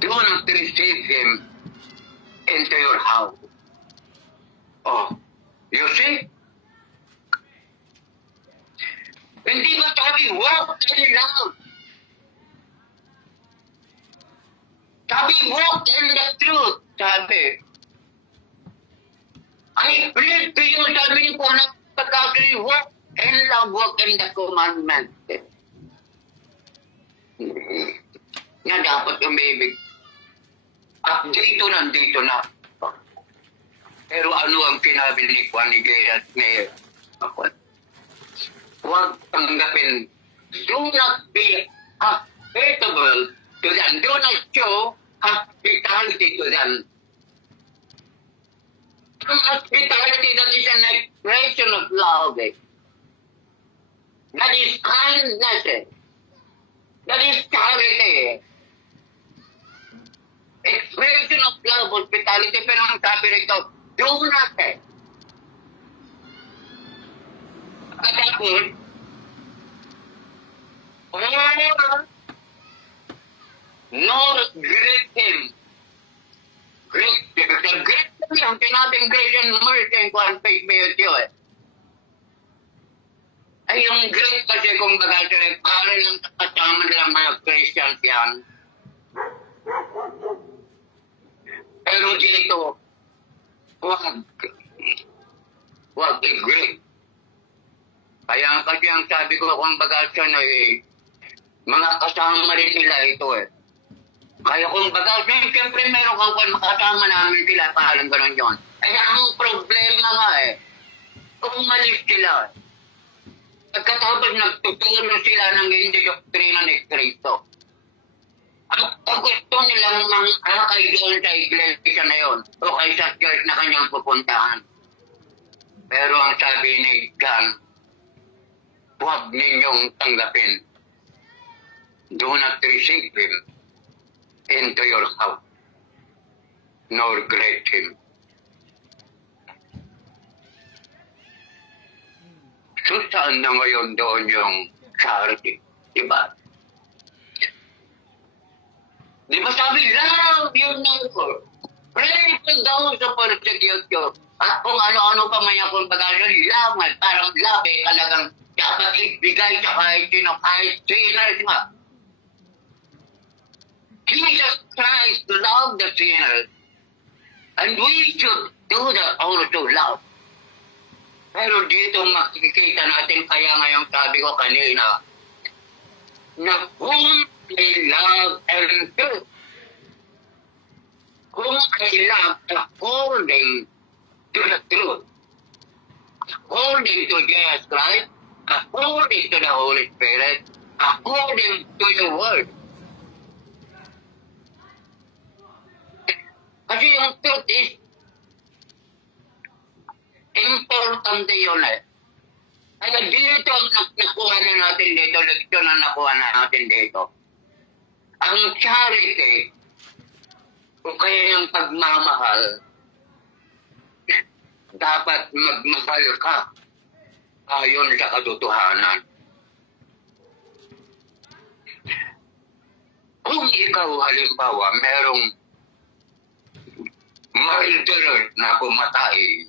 do not receive him into your house. Oh, you see? Hindi ba sabi, walk in love? Sabi, walk in the truth. Sabi, I plead to you, sabi niyo po ng pagkakali, walk in love, walk in the commandment. Na dapat umibig. At dito na. Pero ano ang sinabi ni Juan ni Gay at ni ako? Huwag tanggapin. Do not be hospitable to them. Do not show hospitality to them. Ang hospitality, that is an expression of love. That is kindness. That is charity. Expression of love, hospitality, pero ang sabi rito, do not. At tapos, nor greet him. Greet him. Greet him yung sinabing grace and mercy ko ang faith beauty ay yung great kasi kung baga sila, para lang kasama lang mga Christians yan. Pero dito, wag i-greet. Kaya kasi ang sabi ko kung baga siya na mga kasama rin nila ito Kaya kung baga siya, siyempre meron kang makasama namin sila, parang gano'n yun. Kaya ang problema nga umalis sila Pagkatapos nagtuturo sila ng hindi doktrina ni Kristo. Ang gusto nilang mangakay doon sa iglesia na yun o kay sa church na kanyang pupuntahan. Pero ang sabi ni John, huwag ninyong tanggapin. Do not receive him into your house, nor greet him. So saan na ngayon doon yung charity? Diba? Diba sabi, love your neighbor. Pray to those who persecute you. At kung ano-ano pa man yung pagkakasya, love nga. Parang love talagang dapat ibigay sa kahit sinners nga. Jesus Christ loved the sinners. And we should do that also love. Pero dito makikita natin, kaya ngayong sabi ko kanina, na kung I love and truth, kung I love according to the truth, according to Jesus Christ, according to the Holy Spirit, according to the Word. Kasi yung truth is importante yun Kaya dito ang nakuha na natin dito, leksyon na nakuha na natin dito. Ang charity, o kaya yung pagmamahal, dapat magmahal ka ayon sa katotohanan. Kung ikaw halimbawa, merong murderer na pumatay,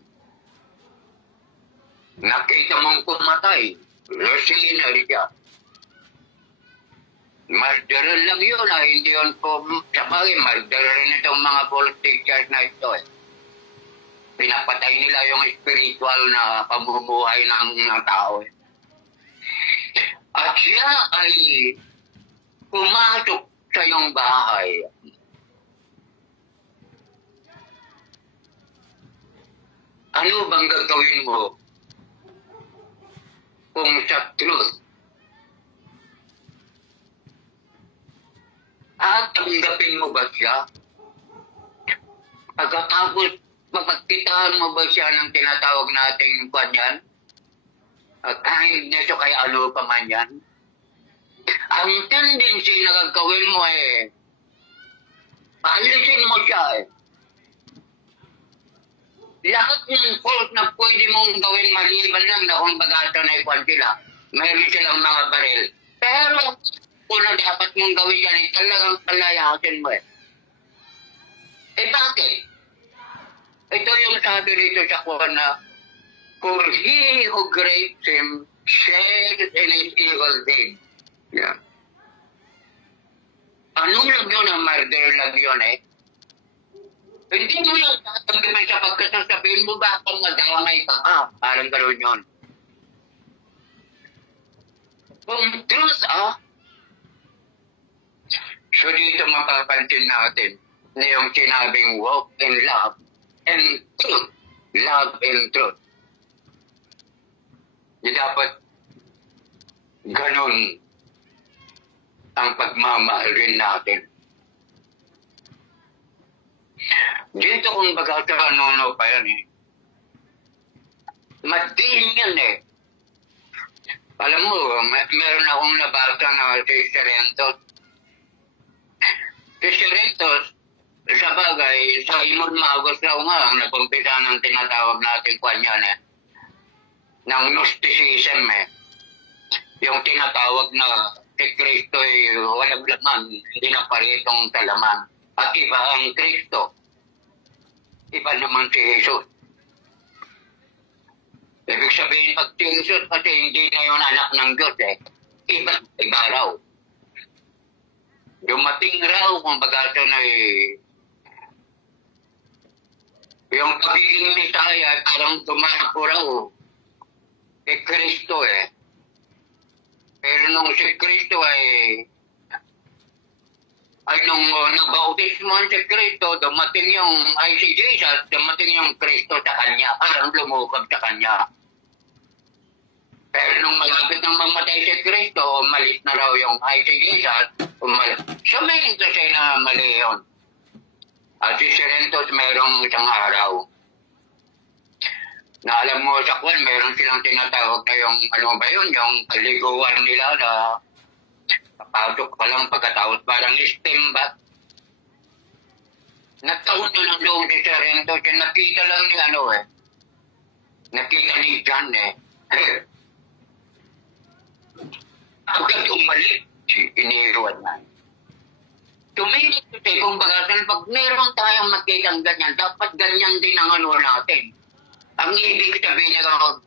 nakita mong pumatay, sinner siya. Murderer lang yun hindi yun po, sabagay, murderer rin itong mga politicians na ito Pinapatay nila yung spiritual na pamumuhay ng tao At siya ay pumasok sa iyong bahay. Ano bang gagawin mo kung sa truth? At tanggapin mo ba siya? Pagkatapos, mapagkitaan mo ba siya ng tinatawag nating kanyan? Kindness o kaya ano pa man yan? Ang tendency na gagawin mo paalisin mo siya Lahat ng fault na pwede mong gawin maliban lang na kung bagata na ikuan sila. Mayroon silang mga baril. Pero kung na dapat mong gawin yan, talagang palayasin mo bakit? Ito yung sabi rito sa kuha na, for he who grapes him shares in his evil deed. Yeah. Anong lang yun? Ang murder lang yun Hindi mo yung tatanggapin sa pagkasasabihin mo ba kung madamay ka parang gano'n yun. Kung truth so dito mapapansin natin na yung sinabing walk in love and truth. Love and truth. Di dapat ganun ang pagmamahal rin natin. Dito kung baga sa ano pa yan Madiin yan Alam mo, meron akong nabasa na si Serentos. Si Serentos, sa bagay, sa Imon Magos raw nga ang napumpisa ng tinatawag natin kanya ng Gnosticism Yung tinatawag na si Kristo walang laman, hindi na paritong sa laman. At iba ang Kristo. Iba naman si Jesus. Ibig sabihin, pag si Jesus, kasi hindi na yung anak ng Diyos Iba raw. Dumating raw, kung baga ito na yung pagiging Messiah, parang tumapo raw kay Kristo Pero nung si Kristo ay nung nabautismoan si Kristo, dumating yung si Jesus, dumating yung Kristo sa kanya, parang lumukab sa kanya. Pero nung malapit nang mamatay si Kristo, umalis na raw yung si Jesus, sumayin to siya na mali yun. At si Serentos merong isang araw na alam mo sa kwan, meron silang tinatawag na yung, ano ba yun, yung kaliguan nila na papasok pa lang pagkatapos parang steam bath. Nagtaon na lang doon si Serentos, nakita lang ni nakita ni John agad umalik, iniiwan na. Tumingin kung bagasan, pag meron tayong makitang ganyan, dapat ganyan din ang natin. Ang ibig sabihin niya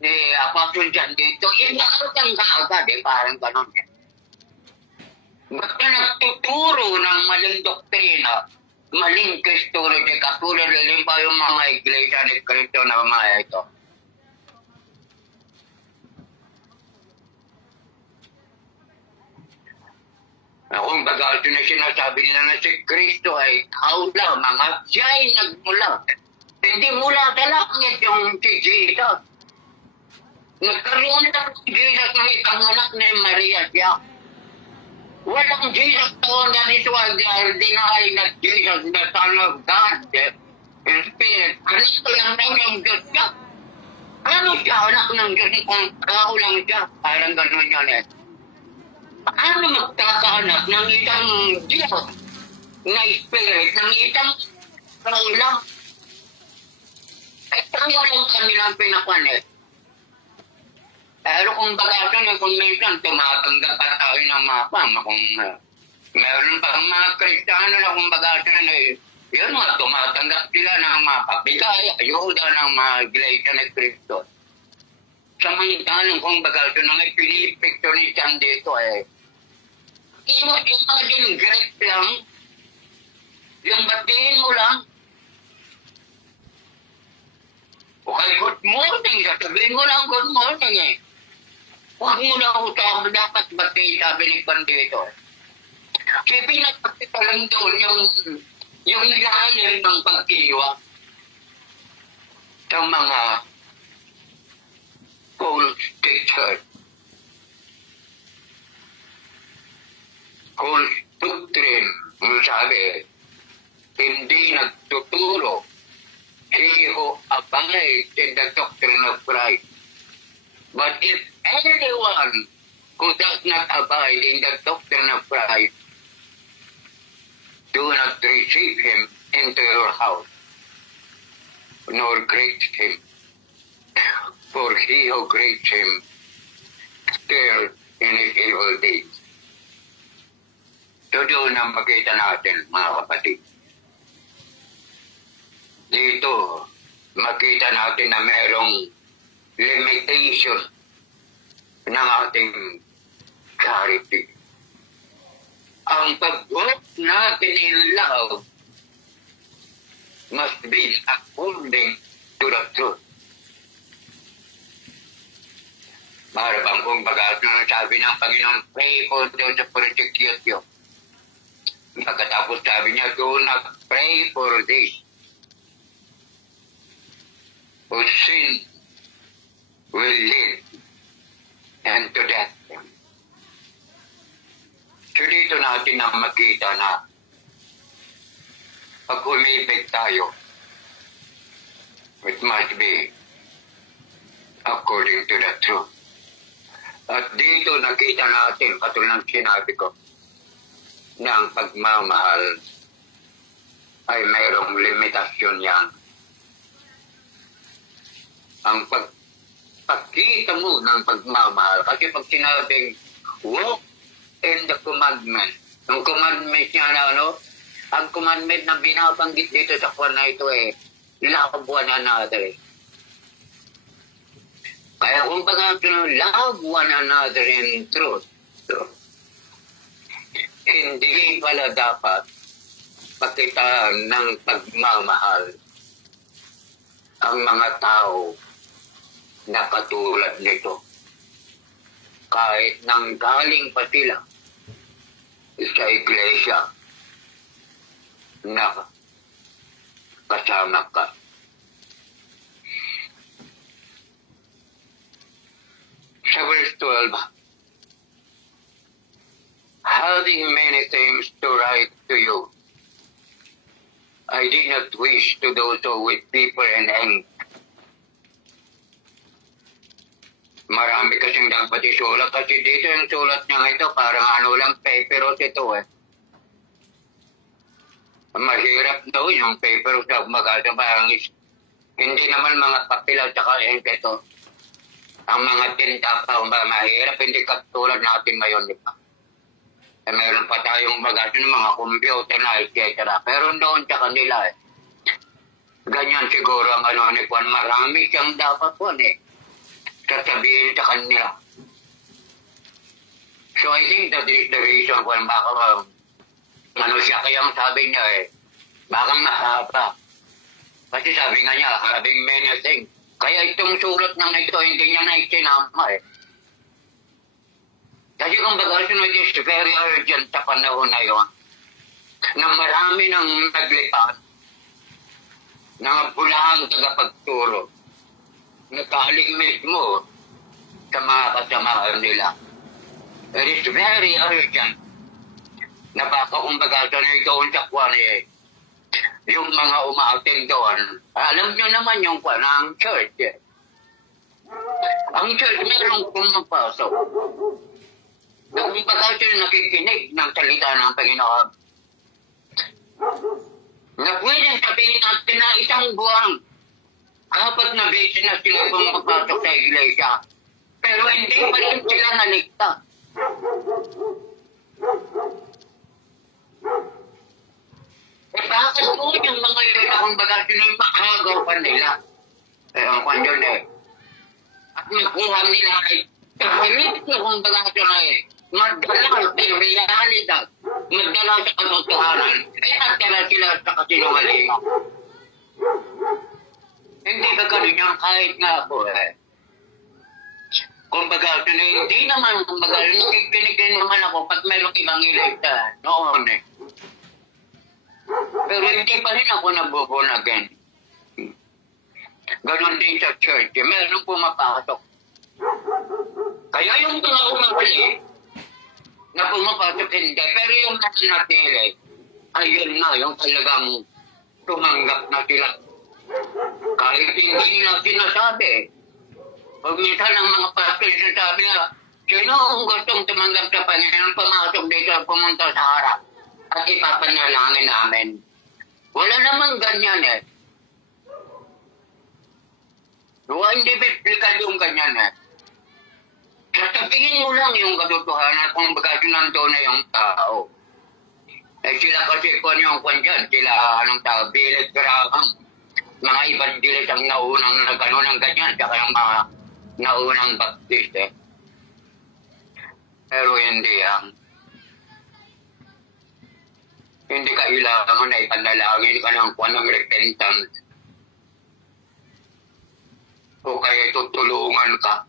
ni Apostle John dito, inakotang ka agad parang ganon Basta nagtuturo ng maling doktrina, maling Christology, katulad rin pa yung mga iglesia ni Cristo na mga ito. Kung baga ito na sinasabi nila na si Kristo ay tao lamang at siya ay nagmula. Hindi mula sa langit yung si Jesus. Nagkaroon ng si Jesus na ipanganak ni Maria siya. Walang Jesus doon na this was deny that Jesus, the Son of God, in Spirit. Anak lang daw yung Diyos siya. Ano siya, anak ng Diyos kung tao lang siya? Parang gano'n yan Paano magkakaanak ng isang Diyos na Spirit, ng isang tao lang? Tao lang kanilang pinakwan Pero kung bagasan kung minsan tumatanggap pa tayo ng mapa, kung meron pa mga Kristiyano na kung bagasan yun tumatanggap sila ng mapa, bigay, ayuda ng mga iglesia ni Kristo. Samantalang kung bagasan ng pinipicture ni Chan dito imagine great lang, yung batiin mo lang, okay, good morning, sasabihin mo lang good morning Huwag mo na utang, dapat batiin, sabi ni Pandito. Kaya pinagpagkita lang doon yung lalim ng pagkiwa. sa mga false teachers, false doctrine, ang sabi, hindi nagtuturo. He who abides in the doctrine of Christ. But if anyone who does not abide in the doctrine of Christ, do not receive him into your house, nor greet him. For he who greets him still in his evil deeds. So doon ang makita natin, mga kapatid. Dito, makita natin na mayroong limitation ng ating charity. Ang pag-walk natin in love must be according to the truth. Marabang kung baga sabi ng Panginoon, pray for those who persecute you. Pagkatapos sabi niya, do not pray for this. For sin will lead unto death. So dito natin na makita na pag umibig tayo, it must be according to the truth. At dito nakita natin, katulad ng sinabi ko, na ang pagmamahal ay mayroong limitasyon yan. Ang pagkita mo ng pagmamahal, kasi pag sinabing walk in the commandment, ang commandment niya na ang commandment na binabanggit dito sa kwan na ito love one another. Kaya kung love one another in truth, hindi pala dapat pakita ng pagmamahal ang mga tao na katulad nito. Kahit nanggaling pa sila sa iglesia na kasama ka. Sa verse 12, having many things to write to you, I did not wish to do so with paper and ink. Marami kasing dapat isulat kasi dito yung sulat niya ito parang lang paperos ito Mahirap daw yung paperos na magkasa parang hindi naman mga papel at saka ink ito. Ang mga tinta pa mahirap, hindi katulad natin ngayon, di ba? Meron pa tayong magkasa ng mga computer na etc. Pero doon sa kanila ganyan siguro ang ni Juan, marami siyang dapat sasabihin sa kanila. So I think that is the reason kung baka siya kayang sabi niya baka mahaba. Kasi sabi nga niya, having many things. Kaya itong sulat ng ito, hindi niya na itinama Kasi kung baga sunod is very urgent sa panahon na yon, na marami nang naglipat, na bulahang tagapagturo, nakaling mismo sa mga kasamahan nila. It is very urgent na baka kumbaga na doon sa kwan yung mga umaating doon. Alam nyo naman yung kwan, ang church Ang church meron pumapasok. Na kumbaga nakikinig ng salita ng Panginoon. Na pwedeng sabihin natin na isang buwan, 4 na beses na sila pumapasok sa iglesia. Pero hindi pa rin sila naligtas. Bakit po yung mga yun akong baga sina'y maagaw pa nila? Ang kwan yun At nakuha nila kahit na kung baga sina'y magdala sa realidad, magdala sa katotohanan, kaya nagdala sila sa kasinungalingan. Hindi ba ganun yan kahit nga po Kumbaga, hindi naman, kumbaga, nakikinig naman ako pag mayroong ibang iligtas noon Pero hindi pa rin ako nabuborn again. Ganon din sa church. Meron pumapasok. Kaya yung mga umabali na pumapasok hindi. Pero yung nasinatili, ayun na, yung talagang tumanggap na sila. Kahit hindi nila sinasabi. Pag minsan ang mga pastor sinasabi nga, sino ang gustong tumanggap sa Panginoon, pumasok dito at pumunta sa harap at ipapanalangin namin. Wala namang ganyan eh. Hindi biblical yung ganyan eh. Sasabihin mo lang yung katotohanan kung baga nandun na yung tao. Eh sila kasi kung yung kwan dyan, sila anong tao, Billy Graham. Mga evangelist ang naunang nagano ng ganyan, saka yung mga naunang baptist eh. Pero hindi yan. Hindi kailangan na ipanalangin ka ng kwan ng repentance. O kaya tutulungan ka.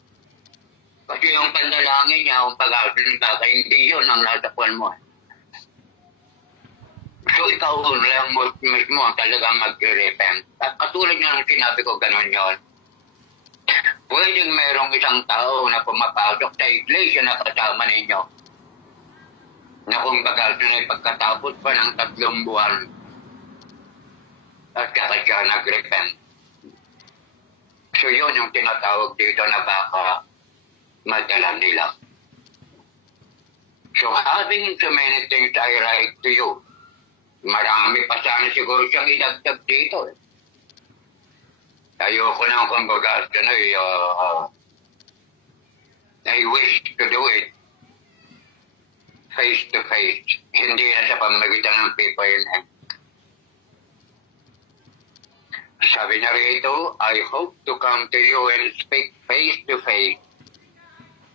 Kasi yung panalangin niya, kung pag-asin ka, hindi yun ang nasa kwan mo. So ikaw lang mismo ang talagang mag-repent. At katulad nga ng sinabi ko, gano'n yun. Pwedeng mayroong isang tao na pumapasok sa iglesia na kasama ninyo. Na kung pag-asin ay pagkatapos pa ng 3 buwan at saka siya nag-repent. So yun yung tinatawag dito na baka madala nila. So having so many things I write to you, marami pa sana siguro siyang idagdag dito. Ayoko na kumbaga I wish to do it face to face. Hindi na sa pamagitan ng paper and sabi niya rito, I hope to come to you and speak face to face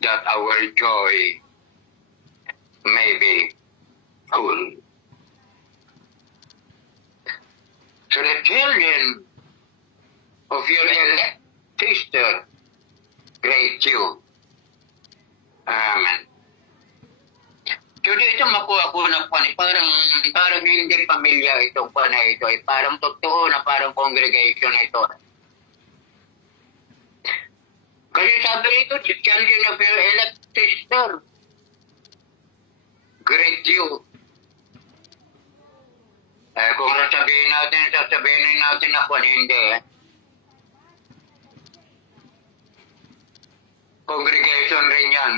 that our joy may be full. So the children of your elect sister greet you. Amen. So dito makuha ko na po, parang hindi pamilya itong po na ito, parang totoo na parang congregation na ito. Kasi sabi rito, the children of your elect sister greet you. Kung sasabihin natin ako, hindi. Congregation rin yan.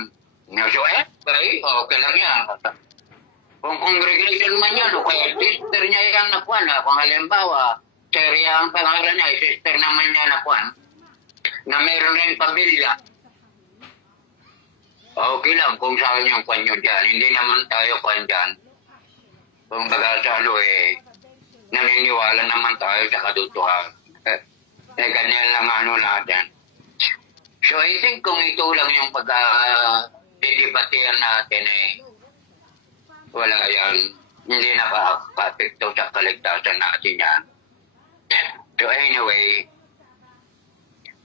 So okay lang yan. Kung congregation man yan, o kaya sister niya yung nakuha na, kung halimbawa, Seria ang pangalan niya, sister naman niya nakuha, na meron rin pamilya. Okay lang kung saan yung kwan nyo dyan. Hindi naman tayo kwan dyan. Kung baga naniniwala naman tayo sa katotohanan. Ganyan lang natin. So I think kung ito lang yung didibatihan natin wala yan. Hindi nakaka-apekto sa kaligtasan natin yan. So anyway,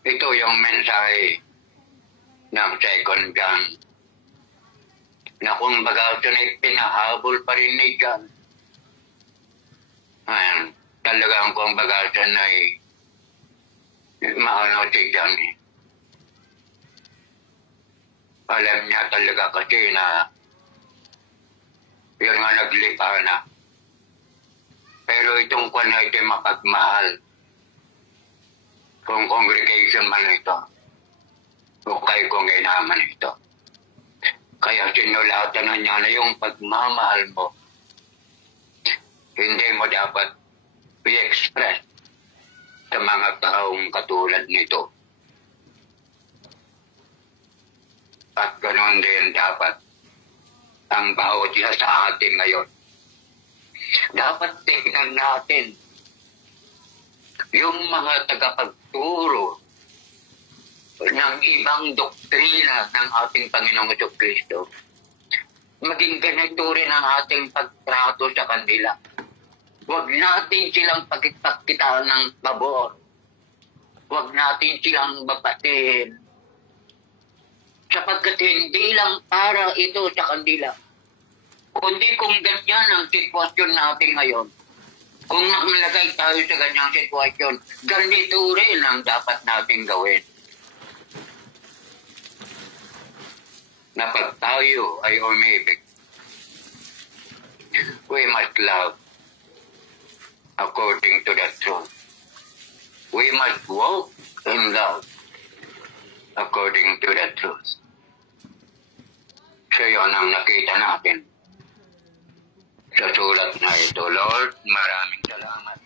ito yung mensahe ng Second John na kung baga ito na pinahabol pa rin ni John. Ayan, talagang kung baga ito na maano si John alam niya talaga kasi na yun nga naglipa na. Pero itong kwan na ito mapagmahal. Kung congregation man ito. O kay kung inaman ito. Kaya sinulatan na niya na yung pagmamahal mo. Hindi mo dapat i-express sa mga taong katulad nito. At ganoon din dapat ang bawat isa sa atin ngayon. Dapat tingnan natin yung mga tagapagturo ng ibang doktrina ng ating Panginoong Jesucristo. Maging ganito rin ang ating pagtrato sa kanila. Huwag natin silang pagkitaan ng pabor. Huwag natin silang babatiin. Sapagkat hindi lang para ito sa kanila. Kundi kung ganyan ang sitwasyon natin ngayon, Kung nakalagay tayo sa ganyang sitwasyon, ganito rin ang dapat natin gawin. Na pag tayo ay umibig, we must love according to the truth. We must walk in love according to the truth. So yun ang nakita natin sa sulat na ito. Lord, maraming salamat.